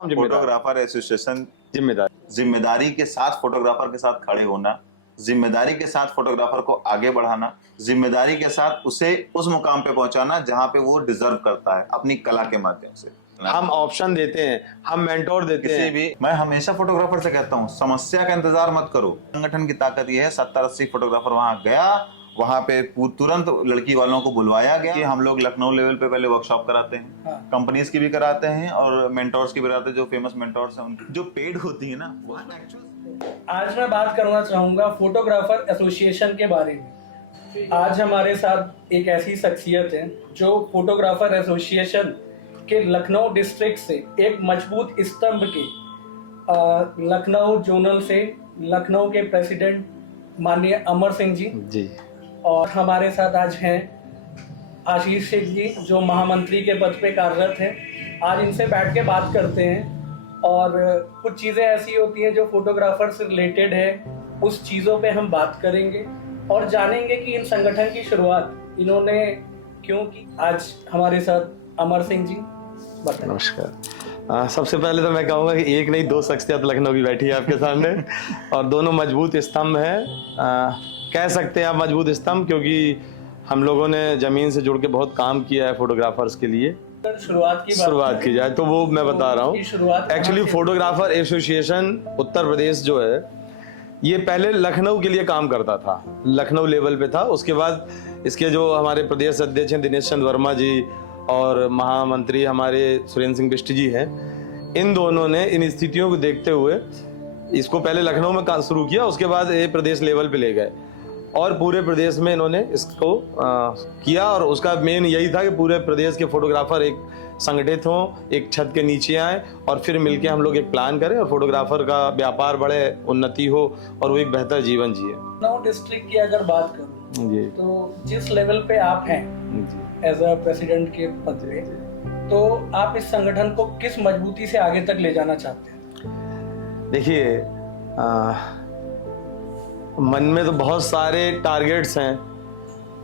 Photographer association जिम्मेदारी के साथ फोटोग्राफर के साथ खड़े होना, जिम्मेदारी के साथ फोटोग्राफर को आगे बढ़ाना, जिम्मेदारी के साथ उसे उस मुकाम पे पहुंचाना जहां पे वो डिजर्व करता है अपनी कला के माध्यम से। हम ऑप्शन देते हैं, हम मेंटोर देते हैं। भी मैं हमेशा फोटोग्राफर से कहता हूँ, समस्या का इंतजार मत करो। संगठन की ताकत ये है, 70-80 फोटोग्राफर वहां गया, वहां पे तुरंत लड़की वालों को बुलवाया गया कि हम लोग लखनऊ लेवल पे पहले वर्कशॉप कराते हैं, कंपनीज की भी कराते हैं और मेंटोर्स की भी कराते हैं। जो फेमस मेंटोर्स हैं उनकी जो पेड होती है ना, वो आज मैं बात करना चाहूंगा फोटोग्राफर एसोसिएशन के बारे में। आज हमारे साथ एक ऐसी शख्सियत है जो फोटोग्राफर एसोसिएशन के लखनऊ डिस्ट्रिक्ट से एक मजबूत स्तंभ के लखनऊ जोनल से लखनऊ के प्रेसिडेंट माननीय अमर सिंह जी और हमारे साथ आज हैं आशीष शेख जी जो महामंत्री के पद पे कार्यरत हैं। आज इनसे बैठ के बात करते हैं और कुछ चीज़ें ऐसी होती हैं जो फोटोग्राफर से रिलेटेड है, उस चीज़ों पे हम बात करेंगे और जानेंगे कि इन संगठन की शुरुआत इन्होंने क्यों की। आज हमारे साथ अमर सिंह जी, बताएं। नमस्कार। सबसे पहले तो मैं कहूँगा कि एक नहीं दो शख्सियत लखनऊ की बैठी है आपके सामने और दोनों मजबूत स्तंभ हैं। कह सकते हैं आप मजबूत स्तंभ, क्योंकि हम लोगों ने ज़मीन से जुड़ के बहुत काम किया है फोटोग्राफर्स के लिए। शुरुआत की जाए तो वो मैं बता रहा हूँ। Actually photographer association Uttar Pradesh जो है ये पहले लखनऊ के लिए काम करता था, लखनऊ लेवल पे था। उसके बाद इसके जो हमारे प्रदेश अध्यक्ष हैं दिनेश चंद्र वर्मा जी और महामंत्री हमारे सुरेंद्र सिंह बिष्ट जी हैं, इन दोनों ने इन स्थितियों को देखते हुए इसको पहले लखनऊ में काम शुरू किया, उसके बाद ये प्रदेश लेवल पे ले गए और पूरे प्रदेश में इन्होंने इसको किया। और उसका मेन यही था कि पूरे प्रदेश के फोटोग्राफर एक संगठित हों, एक छत के नीचे आए और फिर मिलके हम लोग एक प्लान करें और फोटोग्राफर का व्यापार बढ़े, उन्नति हो और वो एक बेहतर जीवन जिए। लखनऊ डिस्ट्रिक्ट की अगर बात करूं जी, तो जिस लेवल पे आप हैं एज अ प्रेसिडेंट के पद पे, तो आप इस संगठन को किस मजबूती से आगे तक ले जाना चाहते हैं? देखिए, मन में तो बहुत सारे टारगेट्स हैं,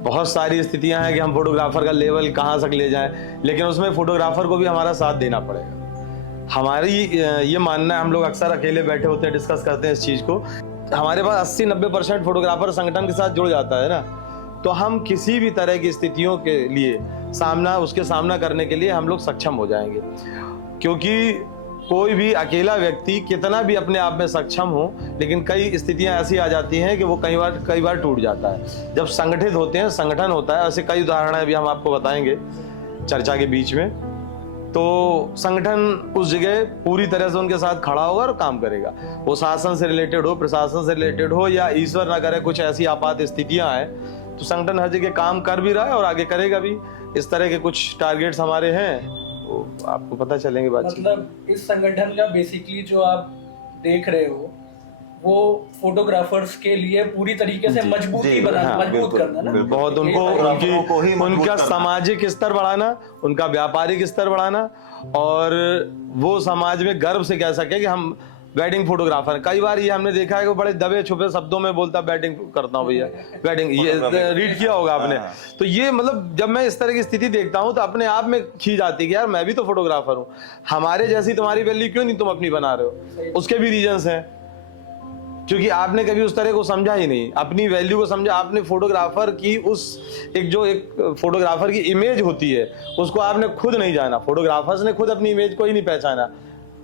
बहुत सारी स्थितियां हैं कि हम फोटोग्राफर का लेवल कहाँ तक ले जाएं, लेकिन उसमें फोटोग्राफर को भी हमारा साथ देना पड़ेगा। हमारी ये मानना है, हम लोग अक्सर अकेले बैठे होते हैं, डिस्कस करते हैं इस चीज़ को, हमारे पास 80-90% फोटोग्राफर संगठन के साथ जुड़ जाता है ना, तो हम किसी भी तरह की स्थितियों के लिए उसके सामना करने के लिए हम लोग सक्षम हो जाएंगे। क्योंकि कोई भी अकेला व्यक्ति कितना भी अपने आप में सक्षम हो, लेकिन कई स्थितियां ऐसी आ जाती हैं कि वो कई बार टूट जाता है। जब संगठित होते हैं, संगठन होता है, ऐसे कई उदाहरण अभी हम आपको बताएंगे चर्चा के बीच में। तो संगठन उस जगह पूरी तरह से उनके साथ खड़ा होगा और काम करेगा, वो शासन से रिलेटेड हो, प्रशासन से रिलेटेड हो, या ईश्वर ना करे कुछ ऐसी आपात स्थितियां आए, तो संगठन हर जगह काम कर भी रहा है और आगे करेगा भी। इस तरह के कुछ टारगेट्स हमारे हैं, वो आपको पता चलेंगे बातचीत। मतलब इस संगठन का बेसिकली जो आप देख रहे हो वो फोटोग्राफर्स के लिए पूरी तरीके से मजबूत करना ना, बहुत उनका सामाजिक स्तर बढ़ाना, उनका व्यापारिक स्तर बढ़ाना और वो समाज में गर्व से कह सके कि हम वेडिंग फोटोग्राफर। कई बार ये हमने देखा है कि वो बड़े दबे छुपे शब्दों में बोलता वेडिंग करता हूँ भैया, वेडिंग, ये रीड किया होगा आपने। तो ये मतलब जब मैं इस तरह की स्थिति देखता हूँ तो अपने आप में खींच आती है कि यार मैं भी तो फोटोग्राफर हूँ, हमारे जैसी तुम्हारी वैल्यू क्यों नहीं तुम अपनी बना रहे हो। उसके भी रीजंस हैं, क्योंकि आपने कभी उस तरह को समझा ही नहीं, अपनी वैल्यू को समझा। आपने फोटोग्राफर की एक फोटोग्राफर की इमेज होती है उसको आपने खुद नहीं जाना, फोटोग्राफर्स ने खुद अपनी इमेज को ही नहीं पहचाना।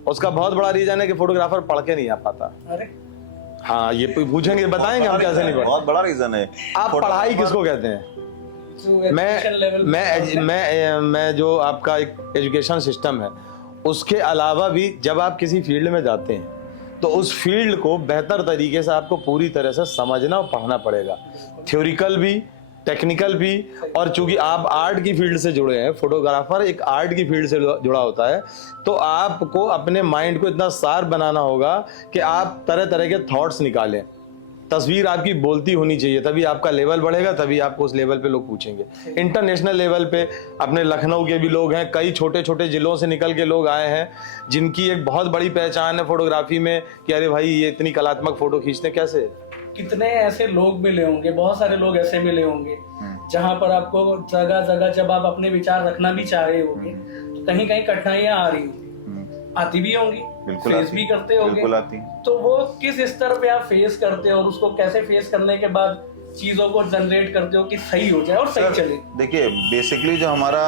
उसका बहुत बड़ा रीजन है कि फोटोग्राफर पढ़ के नहीं आ पाता। अरे हाँ, ये पूछेंगे, बताएंगे हम कैसे नहीं पढ़ते। बहुत बड़ा रीजन है। आप पढ़ाई किसको कहते हैं? मैं जो आपका एक एजुकेशन सिस्टम है, उसके अलावा भी जब आप किसी फील्ड में जाते हैं तो उस फील्ड को बेहतर तरीके से आपको पूरी तरह से समझना और पढ़ना पड़ेगा, थ्योरिकल भी, टेक्निकल भी। और चूंकि आप आर्ट की फील्ड से जुड़े हैं, फोटोग्राफर एक आर्ट की फील्ड से जुड़ा होता है, तो आपको अपने माइंड को इतना शार्प बनाना होगा कि आप तरह तरह के थॉट्स निकालें। तस्वीर आपकी बोलती होनी चाहिए, तभी आपका लेवल बढ़ेगा, तभी आपको उस लेवल पे लोग पूछेंगे। इंटरनेशनल लेवल पे अपने लखनऊ के भी लोग हैं, कई छोटे छोटे जिलों से निकल के लोग आए हैं जिनकी एक बहुत बड़ी पहचान है फोटोग्राफी में कि अरे भाई ये इतनी कलात्मक फोटो खींचते कैसे। कितने ऐसे लोग मिले होंगे, बहुत सारे लोग ऐसे मिले होंगे जहाँ पर आपको जगह जगह जब आप अपने विचार रखना भी चाह रहे होंगे तो कहीं कहीं कठिनाइयां आ रही होंगी। आती भी होंगी, बिल्कुल फेस आती भी हैं, करते होंगे, बिल्कुल आती हैं। तो वो किस स्तर पे आप फेस करते हो और उसको कैसे फेस करने के बाद चीजों को जनरेट करते हो कि सही हो जाए और सही सर, चले? देखिए बेसिकली जो हमारा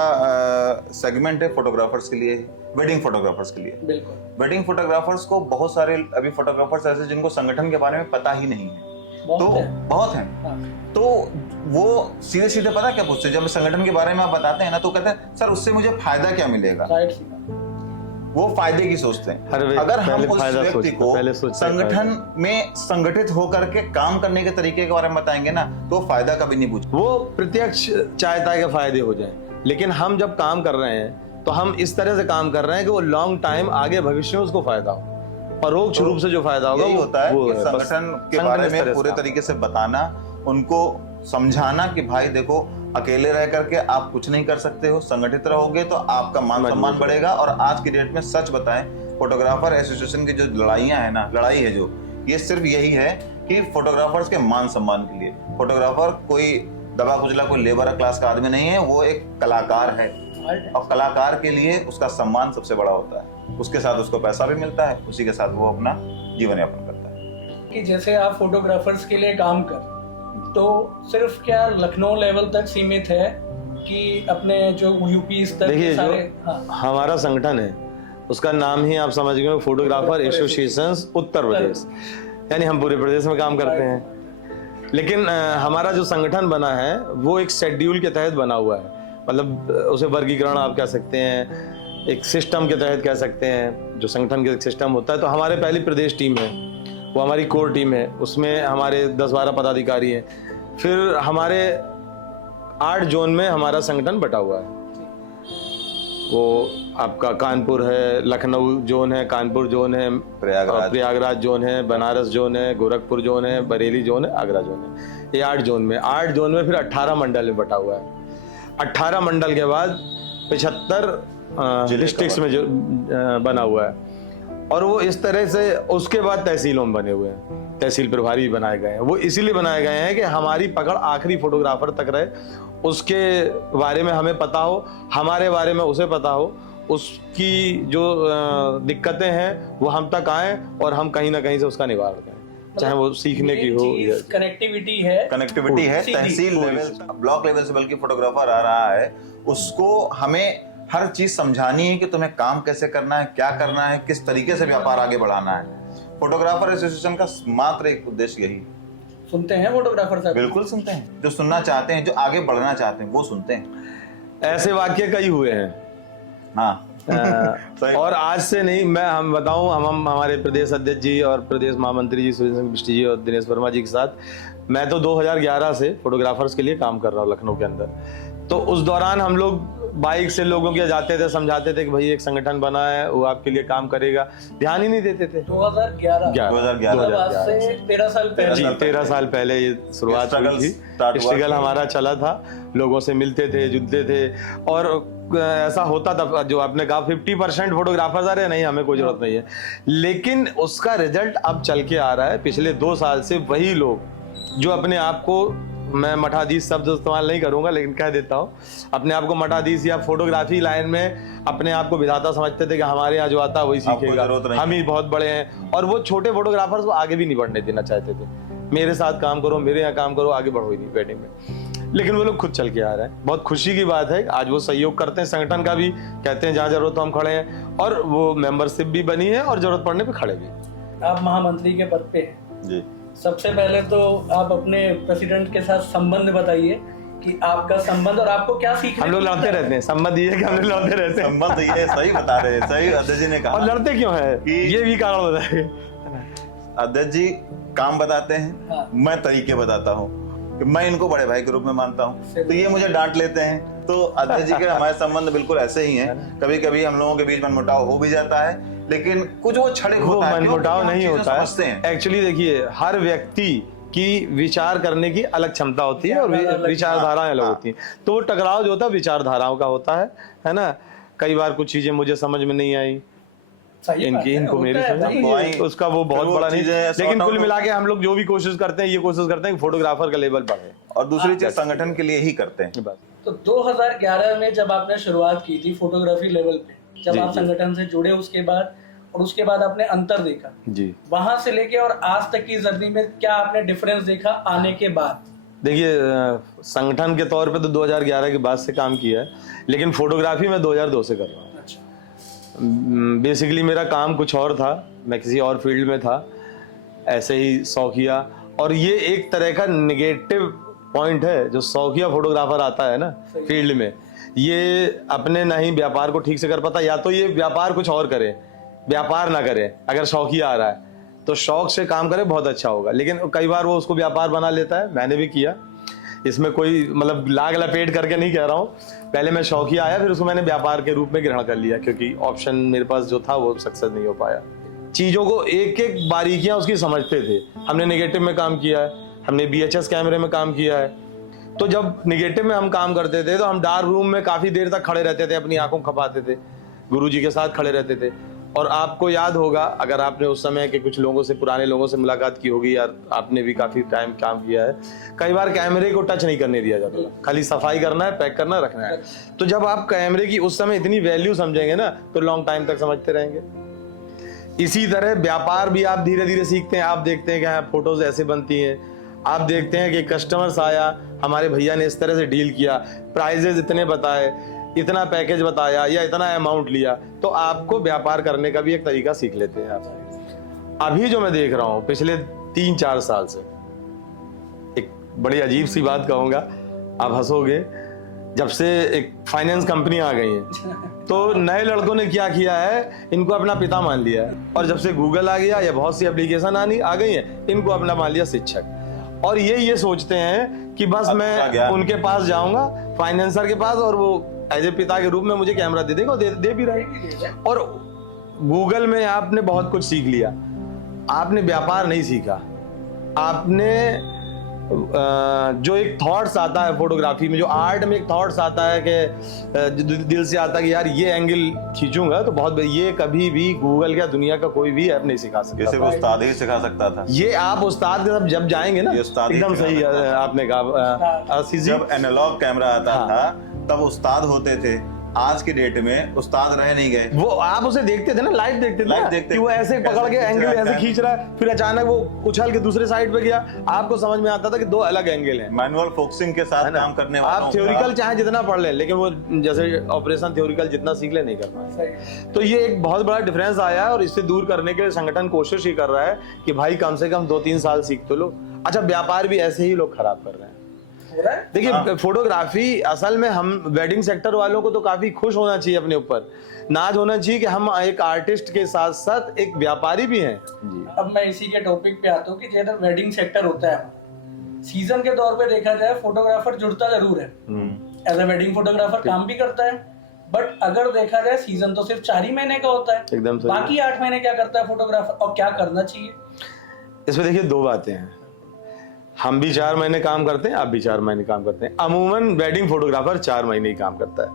सेगमेंट है फोटोग्राफर्स के लिए, वेडिंग फोटोग्राफर्स के लिए। बिल्कुल, वेडिंग फोटोग्राफर्स को बहुत सारे अभी फोटोग्राफर्स ऐसे जिनको संगठन के बारे में पता ही नहीं है, तो बहुत है। बहुत हैं। हाँ, तो वो सीधे सीधे पता क्या पूछते हैं, जब संगठन के बारे में आप बताते हैं ना तो कहते हैं सर उससे मुझे फायदा क्या मिलेगा, राइट सी बात। वो फायदे की सोचते अरे हैं। भाई, अगर हम पहले उस फायदा व्यक्ति सोचते, को पहले सोचते हैं संगठन में संगठित होकर के काम करने के तरीके के बारे में बताएंगे ना तो वो फायदा कभी नहीं पूछते। वो प्रत्यक्ष चाहता है कि फायदे हो जाए, लेकिन हम जब काम कर रहे हैं तो हम इस तरह से काम कर रहे हैं कि वो लॉन्ग टाइम आगे भविष्य में उसको फायदा हो, परोक्ष रूप से जो फायदा होगा यही होता है वो कि है। बस संगठन के संगठन बारे इस में तरह से पूरे काम तरीके से बताना, उनको समझाना कि भाई देखो अकेले रह करके आप कुछ नहीं कर सकते हो, संगठित रहोगे तो आपका मान मजबूत सम्मान बढ़ेगा। और आज की डेट में सच बताएं, फोटोग्राफर एसोसिएशन की जो लड़ाइयां है ना, लड़ाई है जो, ये सिर्फ यही है कि फोटोग्राफर्स के मान सम्मान के लिए। फोटोग्राफर कोई दबा कुचला कोई लेबर क्लास का आदमी नहीं है, वो एक कलाकार है और कलाकार के लिए उसका सम्मान सबसे बड़ा होता है। उसके साथ उसको पैसा भी मिलता है, उसी के साथ वो अपना जीवन यापन करता है। कि जैसे आप फोटोग्राफर्स के लिए काम कर, तो सिर्फ क्या लखनऊ लेवल तक सीमित है कि अपने जो यूपी स्तर देखिए के जो सारे? हाँ, हमारा संगठन है उसका नाम ही आप समझ गए, फोटोग्राफर एसोसिएशन उत्तर प्रदेश, यानी हम पूरे प्रदेश में काम करते हैं। लेकिन हमारा जो संगठन बना है वो एक शेड्यूल के तहत बना हुआ है, मतलब उसे वर्गीकरण आप कह सकते हैं, एक सिस्टम के तहत कह सकते हैं, जो संगठन का सिस्टम होता है। तो हमारे पहली प्रदेश टीम है, वो हमारी कोर टीम है, उसमें हमारे 10-12 पदाधिकारी हैं। फिर हमारे 8 जोन में हमारा संगठन बटा हुआ है। वो आपका कानपुर है, लखनऊ जोन है, कानपुर जोन है, प्रयागराज जोन है, बनारस जोन है, गोरखपुर जोन है, बरेली जोन है, आगरा जोन है। ये 8 जोन में, 8 जोन में फिर 18 मंडल में बटा हुआ है। 18 मंडल के बाद 75 डिस्ट्रिक्ट्स में जो बना हुआ है। और वो इस तरह से उसके बाद तहसीलों में बने हुए हैं, तहसील प्रभारी बनाए गए हैं। वो इसीलिए बनाए गए हैं कि हमारी पकड़ आखिरी फोटोग्राफर तक रहे, उसके बारे में हमें पता हो, हमारे बारे में उसे पता हो, उसकी जो दिक्कतें हैं वो हम तक आए और हम कहीं ना कहीं से उसका निवारण करें, चाहे वो सीखने की हो या कनेक्टिविटी है, तहसील लेवल, ब्लॉक लेवल से बल्कि फोटोग्राफर आ रहा है, उसको हमें हर चीज समझानी है कि तुम्हें काम कैसे करना है, क्या करना है, किस तरीके से व्यापार आगे बढ़ाना है। फोटोग्राफर एसोसिएशन का मात्र एक उद्देश्य यही। सुनते हैं फोटोग्राफर साहब? बिल्कुल सुनते हैं, जो सुनना चाहते हैं, जो आगे बढ़ना चाहते हैं वो सुनते हैं। ऐसे वाक्य कई हुए हैं। हाँ सही। और आज से नहीं, मैं हम बताऊं, हम हमारे प्रदेश अध्यक्ष जी और प्रदेश महामंत्री जी सुरेंद्र सिंह बिष्ट जी और दिनेश वर्मा जी के साथ मैं तो 2011 से फोटोग्राफर्स के लिए काम कर रहा हूँ लखनऊ के अंदर। तो उस दौरान हम लोग बाइक से लोगों के जाते थे, समझाते थे कि भाई एक संगठन बना है, वो आपके लिए काम करेगा, ध्यान ही नहीं देते थे। 2011 आज से 13 साल पहले। जी 13 साल पहले ये शुरुआत हुई थी, स्ट्रगल हमारा चला था, लोगों से मिलते थे, जुलते थे। और ऐसा होता था, जो आपने कहा 50% फोटोग्राफर्स आ रहे हैं, नहीं हमें कोई जरूरत नहीं है, लेकिन उसका रिजल्ट अब चल के आ रहा है। पिछले 2 साल से वही लोग जो अपने आप को, मैं मठाधीश शब्द इस्तेमाल नहीं करूंगा लेकिन कह देता हूँ, अपने आप को मठाधीश या फोटोग्राफी लाइन में अपने आप को विधाता समझते थे कि हमारे यहाँ जो आता है वही सीखेगा, हम ही बहुत बड़े हैं, और वो छोटे फोटोग्राफर्स को आगे भी नहीं बढ़ने देना चाहते थे। मेरे साथ काम करो, मेरे यहाँ काम करो, आगे बढ़ो ही नहीं वेडिंग में। लेकिन वो लोग खुद चल के आ रहे हैं। बहुत खुशी की बात है, आज वो सहयोग करते हैं, संगठन का भी कहते हैं जहाँ जरूरत हो हम खड़े हैं, और वो मेंबरशिप भी बनी है और जरूरत पड़ने पे खड़े भी। आप महामंत्री के पद पे हैं जी। सबसे पहले तो आप अपने प्रेसिडेंट के साथ संबंध बताइए कि आपका संबंध और आपको क्या सीखने। हम लोग लड़ते रहते हैं, संबंध ये है कि हम लोग लड़ते रहते हैं। संबंध ये सही बता रहे हैं, सही अध्यक्ष जी ने कहा। और लड़ते क्यों है ये भी कारण बताइए। अध्यक्ष जी काम बताते हैं, हाँ। मैं तरीके बताता हूँ, मैं इनको बड़े भाई के रूप में मानता हूँ, तो ये मुझे डांट लेते हैं। तो अध्यक्ष जी के हमारे संबंध बिल्कुल ऐसे ही हैं। कभी कभी हम लोगों के बीच मनमुटाव हो भी जाता है, लेकिन कुछ वो क्षणिक होता है, मनमुटाव नहीं होता समझते हैं। एक्चुअली देखिए, हर व्यक्ति की विचार करने की अलग क्षमता होती है और विचारधाराएं अलग होती हैं। तो वो टकराव जो होता है विचारधाराओं का होता है ना। कई बार कुछ चीजें मुझे समझ में नहीं आई, इनको मेरी समझ, उसका वो बहुत बड़ा नहीं, लेकिन कुल मिला के हम लोग जो भी कोशिश करते हैं, ये कोशिश करते हैं कि फोटोग्राफर का लेवल बढ़े, और दूसरी चीज संगठन के लिए ही करते हैं। तो 2011 में जब आपने शुरुआत की थी फोटोग्राफी लेवल पे, जब जी, आप जी। संगठन से जुड़े उसके बाद, और उसके बाद आपने अंतर देखा, जी वहां से लेके और आज तक की जर्नी में क्या आपने डिफरेंस देखा आने के बाद? देखिए, संगठन के तौर पे तो 2011 के बाद से काम किया है, लेकिन फोटोग्राफी मैं 2002 से कर रहा हूँ। अच्छा। बेसिकली मेरा काम कुछ और था, मैं किसी और फील्ड में था, ऐसे ही शौकिया। और ये एक तरह का निगेटिव पॉइंट है, जो शौकिया फोटोग्राफर आता है ना फील्ड में, ये अपने ना ही व्यापार को ठीक से कर पाता, या तो ये व्यापार कुछ और करे, व्यापार ना करे। अगर शौकिया आ रहा है तो शौक से काम करे, बहुत अच्छा होगा, लेकिन कई बार वो उसको व्यापार बना लेता है। मैंने भी किया, इसमें कोई मतलब लाग लपेट करके नहीं कह रहा हूँ। पहले मैं शौकिया आया, फिर उसको मैंने व्यापार के रूप में ग्रहण कर लिया, क्योंकि ऑप्शन मेरे पास जो था वो सक्सेस नहीं हो पाया। चीज़ों को एक एक बारीकियां उसकी समझते थे। हमने नेगेटिव में काम किया है, हमने BHS कैमरे में काम किया है। तो जब नेगेटिव में हम काम करते थे तो हम डार्क रूम में काफ़ी देर तक खड़े रहते थे, अपनी आंखों खपाते थे, गुरुजी के साथ खड़े रहते थे। और आपको याद होगा, अगर आपने उस समय के कुछ लोगों से, पुराने लोगों से मुलाकात की होगी, यार आपने भी काफ़ी टाइम काम किया है, कई बार कैमरे को टच नहीं करने दिया जाता था, खाली सफाई करना है, पैक करना, रखना है। तो जब आप कैमरे की उस समय इतनी वैल्यू समझेंगे ना, तो लॉन्ग टाइम तक समझते रहेंगे। इसी तरह व्यापार भी आप धीरे धीरे सीखते हैं। आप देखते हैं कि हाँ, फोटोज ऐसे बनती हैं, आप देखते हैं कि कस्टमर्स आया, हमारे भैया ने इस तरह से डील किया, प्राइजेज इतने बताए, इतना पैकेज बताया, या इतना अमाउंट लिया, तो आपको व्यापार करने का भी एक तरीका सीख लेते हैं आप। अभी जो मैं देख रहा हूँ पिछले 3-4 साल से, एक बड़ी अजीब सी बात कहूँगा, आप हंसोगे, जब से एक फाइनेंस कंपनी आ गई है, तो नए लड़कों ने क्या किया है, इनको अपना पिता मान लिया है। और जब से गूगल आ गया या बहुत सी एप्लीकेशन आ गई है, इनको अपना मान लिया शिक्षक। और ये सोचते हैं कि बस मैं उनके पास जाऊंगा, फाइनेंसर के पास, और वो एज ए पिता के रूप में मुझे कैमरा दे देगा, दे भी रहे। और गूगल में आपने बहुत कुछ सीख लिया, आपने व्यापार नहीं सीखा। आपने जो एक थॉट्स आता है फोटोग्राफी में, जो आर्ट में एक थॉट्स आता है कि दिल से आता है कि यार ये एंगल खींचूंगा तो बहुत, ये कभी भी गूगल या दुनिया का कोई भी ऐप नहीं सिखा सकता। ये सिर्फ उस्ताद ही सिखा सकता था। ये आप उस्ताद के साथ जब जाएंगे ना, एकदम सही आपने कहा। जब एनालॉग कैमरा आता था तब उस्ताद होते थे, आज के डेट में उस्ताद रह नहीं गए। वो आप उसे देखते थे ना, लाइव देखते थे ना, कि वो ऐसे पकड़ के एंगल ऐसे खींच रहा है, फिर अचानक वो उछल के दूसरे साइड पे गया, आपको समझ में आता था कि 2 अलग एंगल हैं। मैनुअल फोकसिंग के साथ काम करने वालों, आप थ्योरिकल चाहे जितना पढ़ लें, लेकिन वो जैसे ऑपरेशन थ्योरिकल जितना सीख ले नहीं कर पाए। तो ये एक बहुत बड़ा डिफरेंस आया है, और इससे दूर करने के लिए संगठन कोशिश ही कर रहा है कि भाई कम से कम 2-3 साल सीख तो लो। अच्छा, व्यापार भी ऐसे ही लोग खराब कर रहे हैं। देखिए, फोटोग्राफी असल में, हम वेडिंग सेक्टर वालों को तो काफी खुश होना चाहिए, अपने ऊपर नाज होना चाहिए कि हम एक आर्टिस्ट के साथ साथ एक व्यापारी भी हैं। अब मैं इसी के टॉपिक पे आता हूँ कि जैसे वेडिंग सेक्टर होता है, सीजन के तौर पे देखा जाए फोटोग्राफर जुड़ता जरूर है, एज ए वेडिंग फोटोग्राफर काम भी करता है, बट अगर देखा जाए सीजन तो सिर्फ 4 ही महीने का होता है, एकदम सही। बाकी 8 महीने क्या करता है फोटोग्राफर, और क्या करना चाहिए? इसमें देखिए 2 बातें हैं, हम भी 4 महीने काम करते हैं, आप भी 4 महीने काम करते हैं। अमूमन वेडिंग फोटोग्राफर 4 महीने ही काम करता है।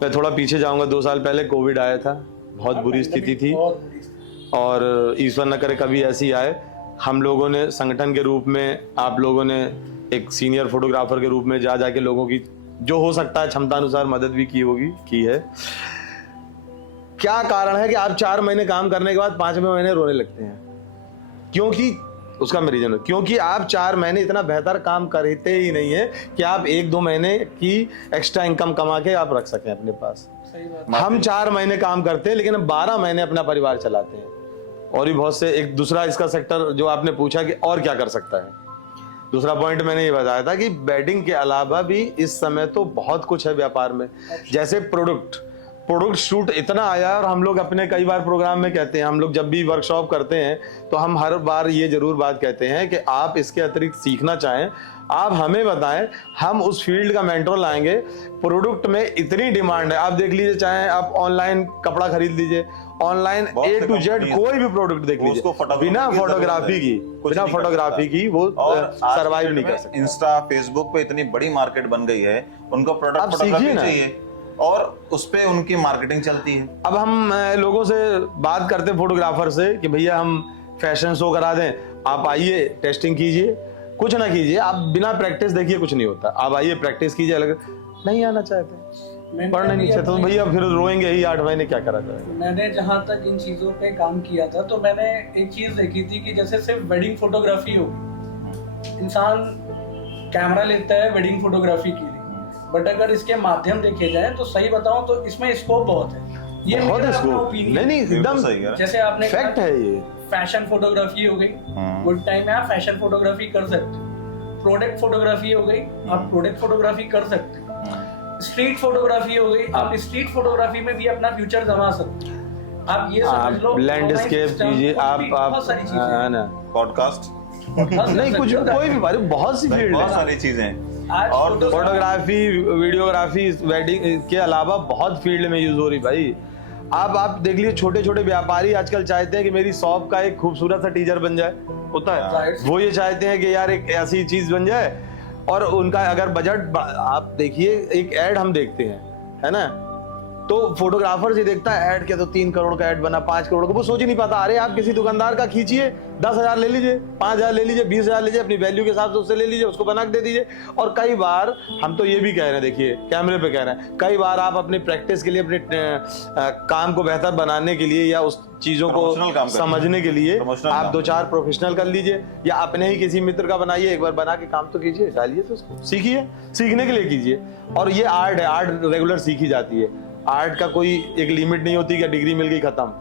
मैं थोड़ा पीछे जाऊंगा, 2 साल पहले कोविड आया था, बहुत बुरी स्थिति थी, और ईश्वर न करे कभी ऐसी आए। हम लोगों ने संगठन के रूप में, आप लोगों ने एक सीनियर फोटोग्राफर के रूप में जाके लोगों की जो हो सकता है क्षमता अनुसार मदद भी की है। क्या कारण है कि आप 4 महीने काम करने के बाद 5वें महीने रोने लगते हैं? क्योंकि उसका मैं रीजन है, क्योंकि आप 4 महीने इतना बेहतर काम करते ही नहीं है कि आप 1-2 महीने की एक्स्ट्रा इनकम कमा के आप रख सकें अपने पास। हम 4 महीने काम करते हैं, लेकिन हम 12 महीने अपना परिवार चलाते हैं। और भी बहुत से, एक दूसरा इसका सेक्टर जो आपने पूछा कि और क्या कर सकता है, दूसरा पॉइंट मैंने ये बताया था कि वेडिंग के अलावा भी इस समय तो बहुत कुछ है व्यापार में। जैसे प्रोडक्ट शूट इतना आया, और हम लोग अपने कई बार प्रोग्राम में कहते हैं, हम लोग जब भी वर्कशॉप करते हैं तो हम हर बार ये जरूर बात कहते हैं कि आप इसके अतिरिक्त सीखना चाहें, आप हमें बताएं, हम उस फील्ड का मेंटर लाएंगे। प्रोडक्ट में इतनी डिमांड है, आप देख लीजिए, चाहे आप ऑनलाइन कपड़ा खरीद लीजिए, ऑनलाइन A to Z कोई भी प्रोडक्ट देख लीजिए, बिना फोटोग्राफी की वो सरवाइव नहीं कर सकते। इंस्टा, फेसबुक पे इतनी बड़ी मार्केट बन गई है, उनको प्रोडक्ट फोटोग्राफी चाहिए और उस पे उनकी मार्केटिंग चलती है। अब हम लोगों से बात करते हैं फोटोग्राफर से कि भैया हम फैशन शो करा दें, आप आइए टेस्टिंग कीजिए, कुछ ना कीजिए, आप बिना प्रैक्टिस देखिए कुछ नहीं होता, आप आइए प्रैक्टिस कीजिए। अलग नहीं आना चाहते, मैंने पढ़ने नहीं अभी चाहते तो अपने- भैया फिर रोएंगे ही 8 महीने, क्या करा जाएगा। मैंने जहाँ तक इन चीज़ों पे काम किया था तो मैंने एक चीज़ देखी थी कि जैसे सिर्फ वेडिंग फोटोग्राफी होगी, इंसान कैमरा लेता है वेडिंग फोटोग्राफी के लिए, बट अगर इसके माध्यम देखे जाए तो सही बताऊं तो इसमें स्कोप बहुत है। ये बहुत मेरा अपना स्कोप, opinion नहीं नहीं बिल्कुल एकदम सही है। जैसे आपने फैक्ट है ये। फैशन फोटोग्राफी हो गई, गुड टाइम में आप फैशन फोटोग्राफी कर सकते हो। प्रोडक्ट फोटोग्राफी हो गई, आप प्रोडक्ट फोटोग्राफी कर सकते हो। स्ट्रीट फोटोग्राफी हो गई, आप स्ट्रीट फोटोग्राफी में भी अपना फ्यूचर जमा सकते हो। आप ये समझ लो लैंडस्केप कीजिए, आप बहुत सारी चीजें है हैं। ना, पॉडकास्ट, नहीं कुछ कोई भी बात, बहुत सी फील्ड बहुत है। सारी चीजें हैं। आज और फोटोग्राफी, वीडियोग्राफी, वेडिंग के अलावा बहुत फील्ड में यूज हो रही भाई। आप देख लीजिए, छोटे छोटे व्यापारी आजकल चाहते हैं कि मेरी शॉप का एक खूबसूरत सा टीजर बन जाए, होता है Right. वो ये चाहते हैं कि यार एक ऐसी चीज बन जाए, और उनका अगर बजट, आप देखिए एक ऐड हम देखते हैं, है ना, तो फोटोग्राफर से देखता है ऐड, क्या तो 3 करोड़ का ऐड बना, 5 करोड़ का, वो सोच ही नहीं पाता। अरे आप किसी दुकानदार का खींचिए, 10,000 ले लीजिए, 5,000 ले लीजिए, 20,000 लीजिए, अपनी वैल्यू के हिसाब से उससे ले लीजिए, उसको बना के दे दीजिए। और कई बार हम तो ये भी कह रहे हैं, देखिए कैमरे पे कह रहे हैं, कई बार आप अपनी प्रैक्टिस के लिए, अपने काम को बेहतर बनाने के लिए, या उस चीजों Promotional काम को करना। समझने के लिए Promotional आप काम। 2-4 प्रोफेशनल कर लीजिए, या अपने ही किसी मित्र का बनाइए, एक बार बना के काम तो कीजिए, डालिए तो उसको सीखिए, सीखने के लिए कीजिए। और ये आर्ट है, आर्ट रेगुलर सीखी जाती है। आर्ट का कोई एक लिमिट नहीं होती कि डिग्री मिल गई खत्म,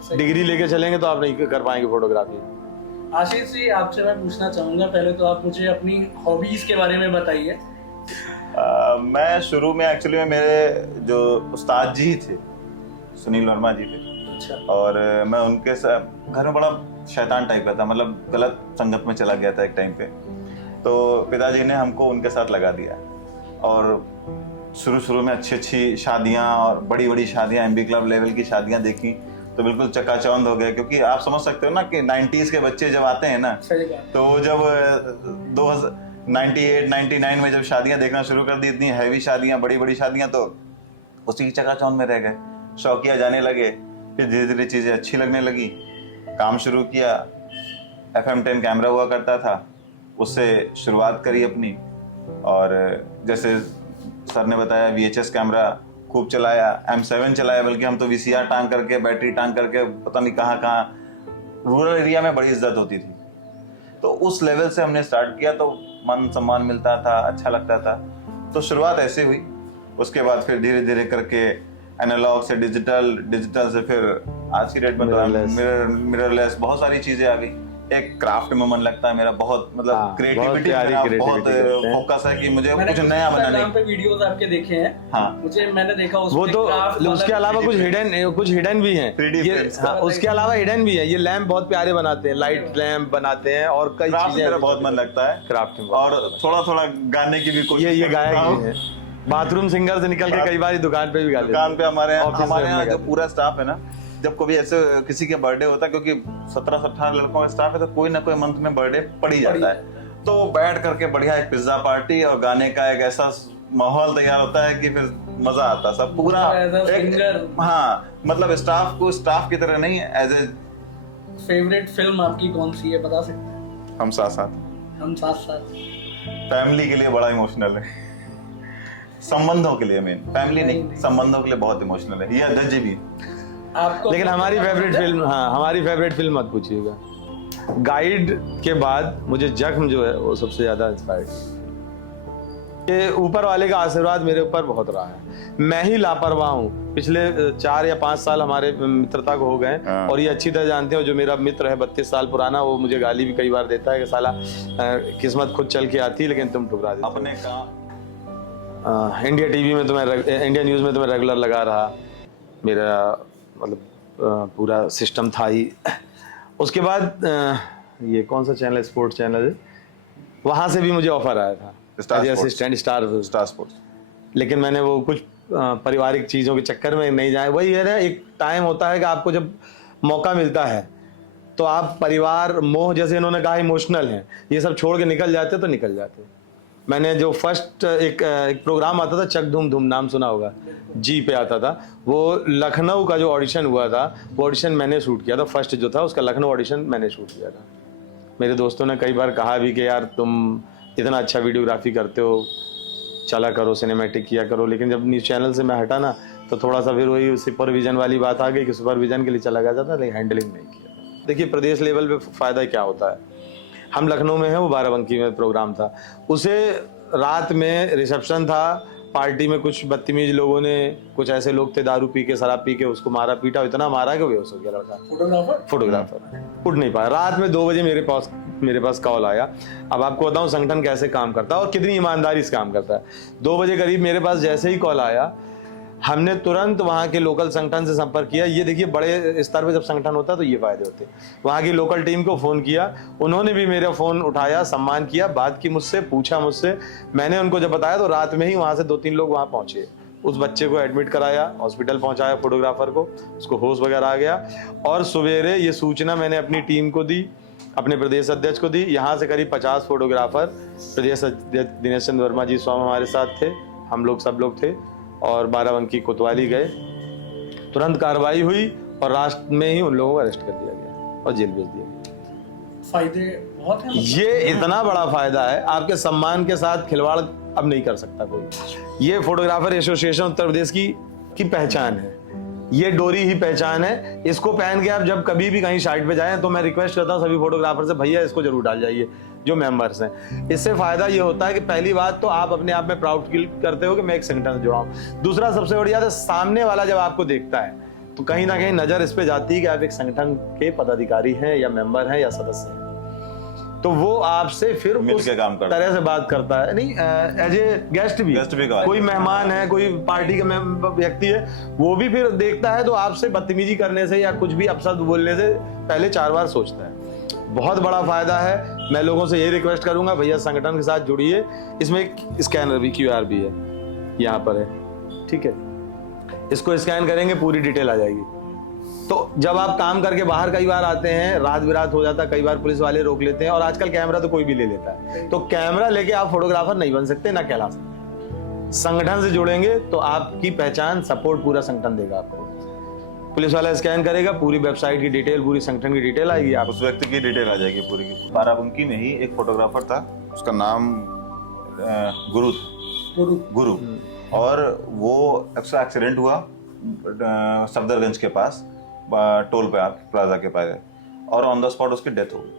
सही। डिग्री लेके चलेंगे तो आप नहीं कर पाएंगे फोटोग्राफी। आशीष जी, आपसे मैं पूछना चाहूंगा, पहले तो आप मुझे अपनी हॉबीज के बारे में बताइए। मैं शुरू में एक्चुअली में मेरे जो उस्ताद जी थे, सुनील वर्मा जी थे, अच्छा। और मैं उनके साथ घर में बड़ा शैतान टाइप का था, मतलब गलत संगत में चला गया था एक टाइम पे। तो पिताजी ने हमको उनके साथ लगा दिया, और शुरू में अच्छी शादियां और बड़ी शादियां, एमबी क्लब लेवल की शादियां देखी तो बिल्कुल चकाचौंध हो गए। क्योंकि आप समझ सकते हो ना कि 90s के बच्चे जब आते हैं ना, सही बात। तो जब 98-99 में जब शादियां देखना शुरू कर दी, इतनी हैवी शादियां, बड़ी शादियां, तो उसी की चकाचौंध में रह गए, शौकिया जाने लगे। फिर धीरे धीरे चीजें अच्छी लगने लगी, काम शुरू किया। FM10 कैमरा हुआ करता था, उससे शुरुआत करी अपनी, और जैसे सर ने बताया VHS कैमरा खूब चलाया, M7 चलाया, बल्कि हम तो VCR टांग करके, बैटरी टांग करके, पता नहीं कहाँ रूरल एरिया में बड़ी इज्जत होती थी। तो उस लेवल से हमने स्टार्ट किया, तो मान सम्मान मिलता था, अच्छा लगता था। तो शुरुआत ऐसे हुई। उसके बाद फिर धीरे धीरे करके एनालॉग से डिजिटल से फिर आज की डेट में मिररलेस, बहुत सारी चीजें आ गई। एक क्राफ्ट में मन लगता है मेरा बहुत, मतलब क्रिएटिविटी में बहुत फोकस है कि मुझे कुछ नया बनाने पे वीडियोस आपके देखे हैं। हाँ, मुझे मैंने देखा वो तो उसके अलावा कुछ हिडन भी हैं, 3D ये हाँ, उसके अलावा हिडन भी है। ये लैम्प बहुत प्यारे बनाते हैं, लाइट लैम्प बनाते हैं, और कई क्राफ्ट चीजें मेरा बहुत मन लगता है क्राफ्ट में। और थोड़ा गाने की भी कोशिश ये गायक भी है, बाथरूम सिंगर से निकल के कई बार दुकान पे भी गा लेते हैं। दुकान पे हमारे यहाँ जो गाते पूरा स्टाफ है ना, जब कभी ऐसे किसी के बर्थडे होता है, क्योंकि 17 से 18 लड़कों का स्टाफ है, तो कोई ना कोई मंथ में बर्थडे पड़ ही जाता है, तो बैठ करके बढ़िया एक पिज्जा पार्टी और गाने का एक ऐसा माहौल तैयार होता है कि फिर मजा आता है सब पूरा एक, हाँ, मतलब स्टाफ की तरह नहीं, एज ए। फेवरेट फिल्म आपकी कौन सी है, बता सकते हैं? हम साथ हम साथ। फैमिली के लिए बड़ा इमोशनल है, संबंधों के लिए, मेन फैमिली नहीं, संबंधों के लिए बहुत इमोशनल है। ये अध्यक्ष जी भी आपको लेकिन हमारी फेवरेट फिल्म, हाँ हमारी फेवरेट फिल्म मत पूछिएगा। गाइड के बाद मुझे जख्म जो है वो सबसे ज्यादा इंस्पायर्ड है। ऊपर वाले का आशीर्वाद मेरे ऊपर बहुत रहा है। मैं ही लापरवाह हूँ। पिछले 4 या 5 साल हमारे मित्रता को हो गए, और ये अच्छी तरह जानते हो, जो मेरा मित्र है 32 साल पुराना, वो मुझे गाली भी कई बार देता है कि साला किस्मत खुद चल के आती है लेकिन तुम ठुकरा देते अपने का। इंडिया टीवी में तो मैं, इंडिया न्यूज़ में तो मैं रेगुलर लगा रहा, मेरा मतलब पूरा सिस्टम था ही। उसके बाद ये कौन सा चैनल है, स्पोर्ट्स चैनल है, वहाँ से भी मुझे ऑफर आया था असिस्टेंट स्टार स्पोर्ट्स, लेकिन मैंने वो कुछ पारिवारिक चीज़ों के चक्कर में नहीं जाए। वही है ना, एक टाइम होता है कि आपको जब मौका मिलता है तो आप परिवार, मोह, जैसे इन्होंने कहा इमोशनल हैं, ये सब छोड़ के निकल जाते तो निकल जाते। मैंने जो फर्स्ट एक प्रोग्राम आता था, चक धूम धूम, नाम सुना होगा, जी पे आता था, वो लखनऊ का जो ऑडिशन हुआ था, वो ऑडिशन मैंने शूट किया था। फर्स्ट जो था उसका लखनऊ ऑडिशन मैंने शूट किया था। मेरे दोस्तों ने कई बार कहा भी कि यार तुम इतना अच्छा वीडियोग्राफी करते हो, चला करो, सिनेमैटिक किया करो। लेकिन जब न्यूज़ चैनल से मैं हटा ना तो थोड़ा सा फिर वही सुपरविजन वाली बात आ गई कि सुपरविजन के लिए चला गया था, लेकिन हैंडलिंग नहीं किया। देखिए प्रदेश लेवल पे फ़ायदा क्या होता है, हम लखनऊ में हैं, वो बाराबंकी में प्रोग्राम था, उसे रात में रिसेप्शन था, पार्टी में कुछ बदतमीज लोगों ने, कुछ ऐसे लोग थे दारू पी के शराब पी के उसको मारा पीटा, इतना मारा कि बेहोश हो गया लड़का। फोटोग्राफर उठ नहीं पाया। रात में 2 बजे मेरे पास कॉल आया। अब आपको बताऊं संगठन कैसे काम करता है और कितनी ईमानदारी से काम करता है। 2 बजे करीब मेरे पास जैसे ही कॉल आया, हमने तुरंत वहाँ के लोकल संगठन से संपर्क किया। ये देखिए बड़े स्तर पे जब संगठन होता है तो ये फायदे होते हैं। वहाँ की लोकल टीम को फ़ोन किया, उन्होंने भी मेरा फ़ोन उठाया, सम्मान किया, बात की मुझसे, पूछा मुझसे, मैंने उनको जब बताया तो रात में ही वहाँ से 2-3 लोग वहाँ पहुँचे। उस बच्चे को एडमिट कराया, हॉस्पिटल पहुँचाया, फोटोग्राफर को, उसको होश वगैरह आ गया। और सवेरे ये सूचना मैंने अपनी टीम को दी, अपने प्रदेश अध्यक्ष को दी। यहाँ से करीब 50 फोटोग्राफर, प्रदेश अध्यक्ष दिनेश चंद्र वर्मा जी स्वयं हमारे साथ थे, हम लोग सब लोग थे, और बाराबंकी कोतवाली गए। तुरंत कार्रवाई हुई और रात में ही उन लोगों को अरेस्ट कर दिया गया और जेल भेज दिया गया। फायदे बहुत हैं। ये इतना बड़ा फायदा है, आपके सम्मान के साथ खिलवाड़ अब नहीं कर सकता कोई। ये फोटोग्राफर एसोसिएशन उत्तर प्रदेश की पहचान है, ये डोरी ही पहचान है। इसको पहन के आप जब कभी भी कहीं साइट पे जाएं तो मैं रिक्वेस्ट करता हूँ सभी फोटोग्राफर से, भैया इसको जरूर डाल जाइए जो मेंबर्स हैं। इससे फायदा ये होता है कि पहली बात तो आप अपने आप में प्राउड फील करते हो कि मैं एक संगठन से जुड़ा हूँ। दूसरा सबसे बढ़िया है सामने वाला जब आपको देखता है तो कहीं ना कहीं नजर इस पे जाती है कि आप एक संगठन के पदाधिकारी हैं या मेंबर हैं या सदस्य हैं, तो वो आपसे फिर उस तरह से बात करता है। नहीं, एज ए गेस्ट भी कोई मेहमान है, कोई पार्टी का व्यक्ति है, वो भी फिर देखता है तो आपसे बदतमीजी करने से या कुछ भी अपशब्द बोलने से पहले 4 बार सोचता है। बहुत बड़ा फायदा है। मैं लोगों से ये रिक्वेस्ट करूंगा, भैया संगठन के साथ जुड़िए। इसमें एक स्कैनर भी, QR भी है, यहाँ पर है, ठीक है, इसको स्कैन करेंगे पूरी डिटेल आ जाएगी। तो जब आप काम करके बाहर कई बार आते हैं, रात बिरात हो जाता है, कई बार पुलिस वाले रोक लेते हैं, और आजकल कैमरा तो कोई भी ले लेता है, तो कैमरा लेके आप फोटोग्राफर नहीं बन सकते, ना कहला सकते। संगठन से जुड़ेंगे तो आपकी पहचान, सपोर्ट पूरा संगठन देगा आपको। पुलिस वाला स्कैन करेगा, पूरी वेबसाइट की डिटेल, पूरी संगठन की डिटेल आएगी, आप उस व्यक्ति की डिटेल आ जाएगी पूरी की। बाराबंकी में ही एक फोटोग्राफर था, उसका नाम गुरु, और वो एक्सीडेंट हुआ सफदरगंज के पास, टोल पे प्लाजा के पास, और ऑन द स्पॉट उसकी डेथ हो गई।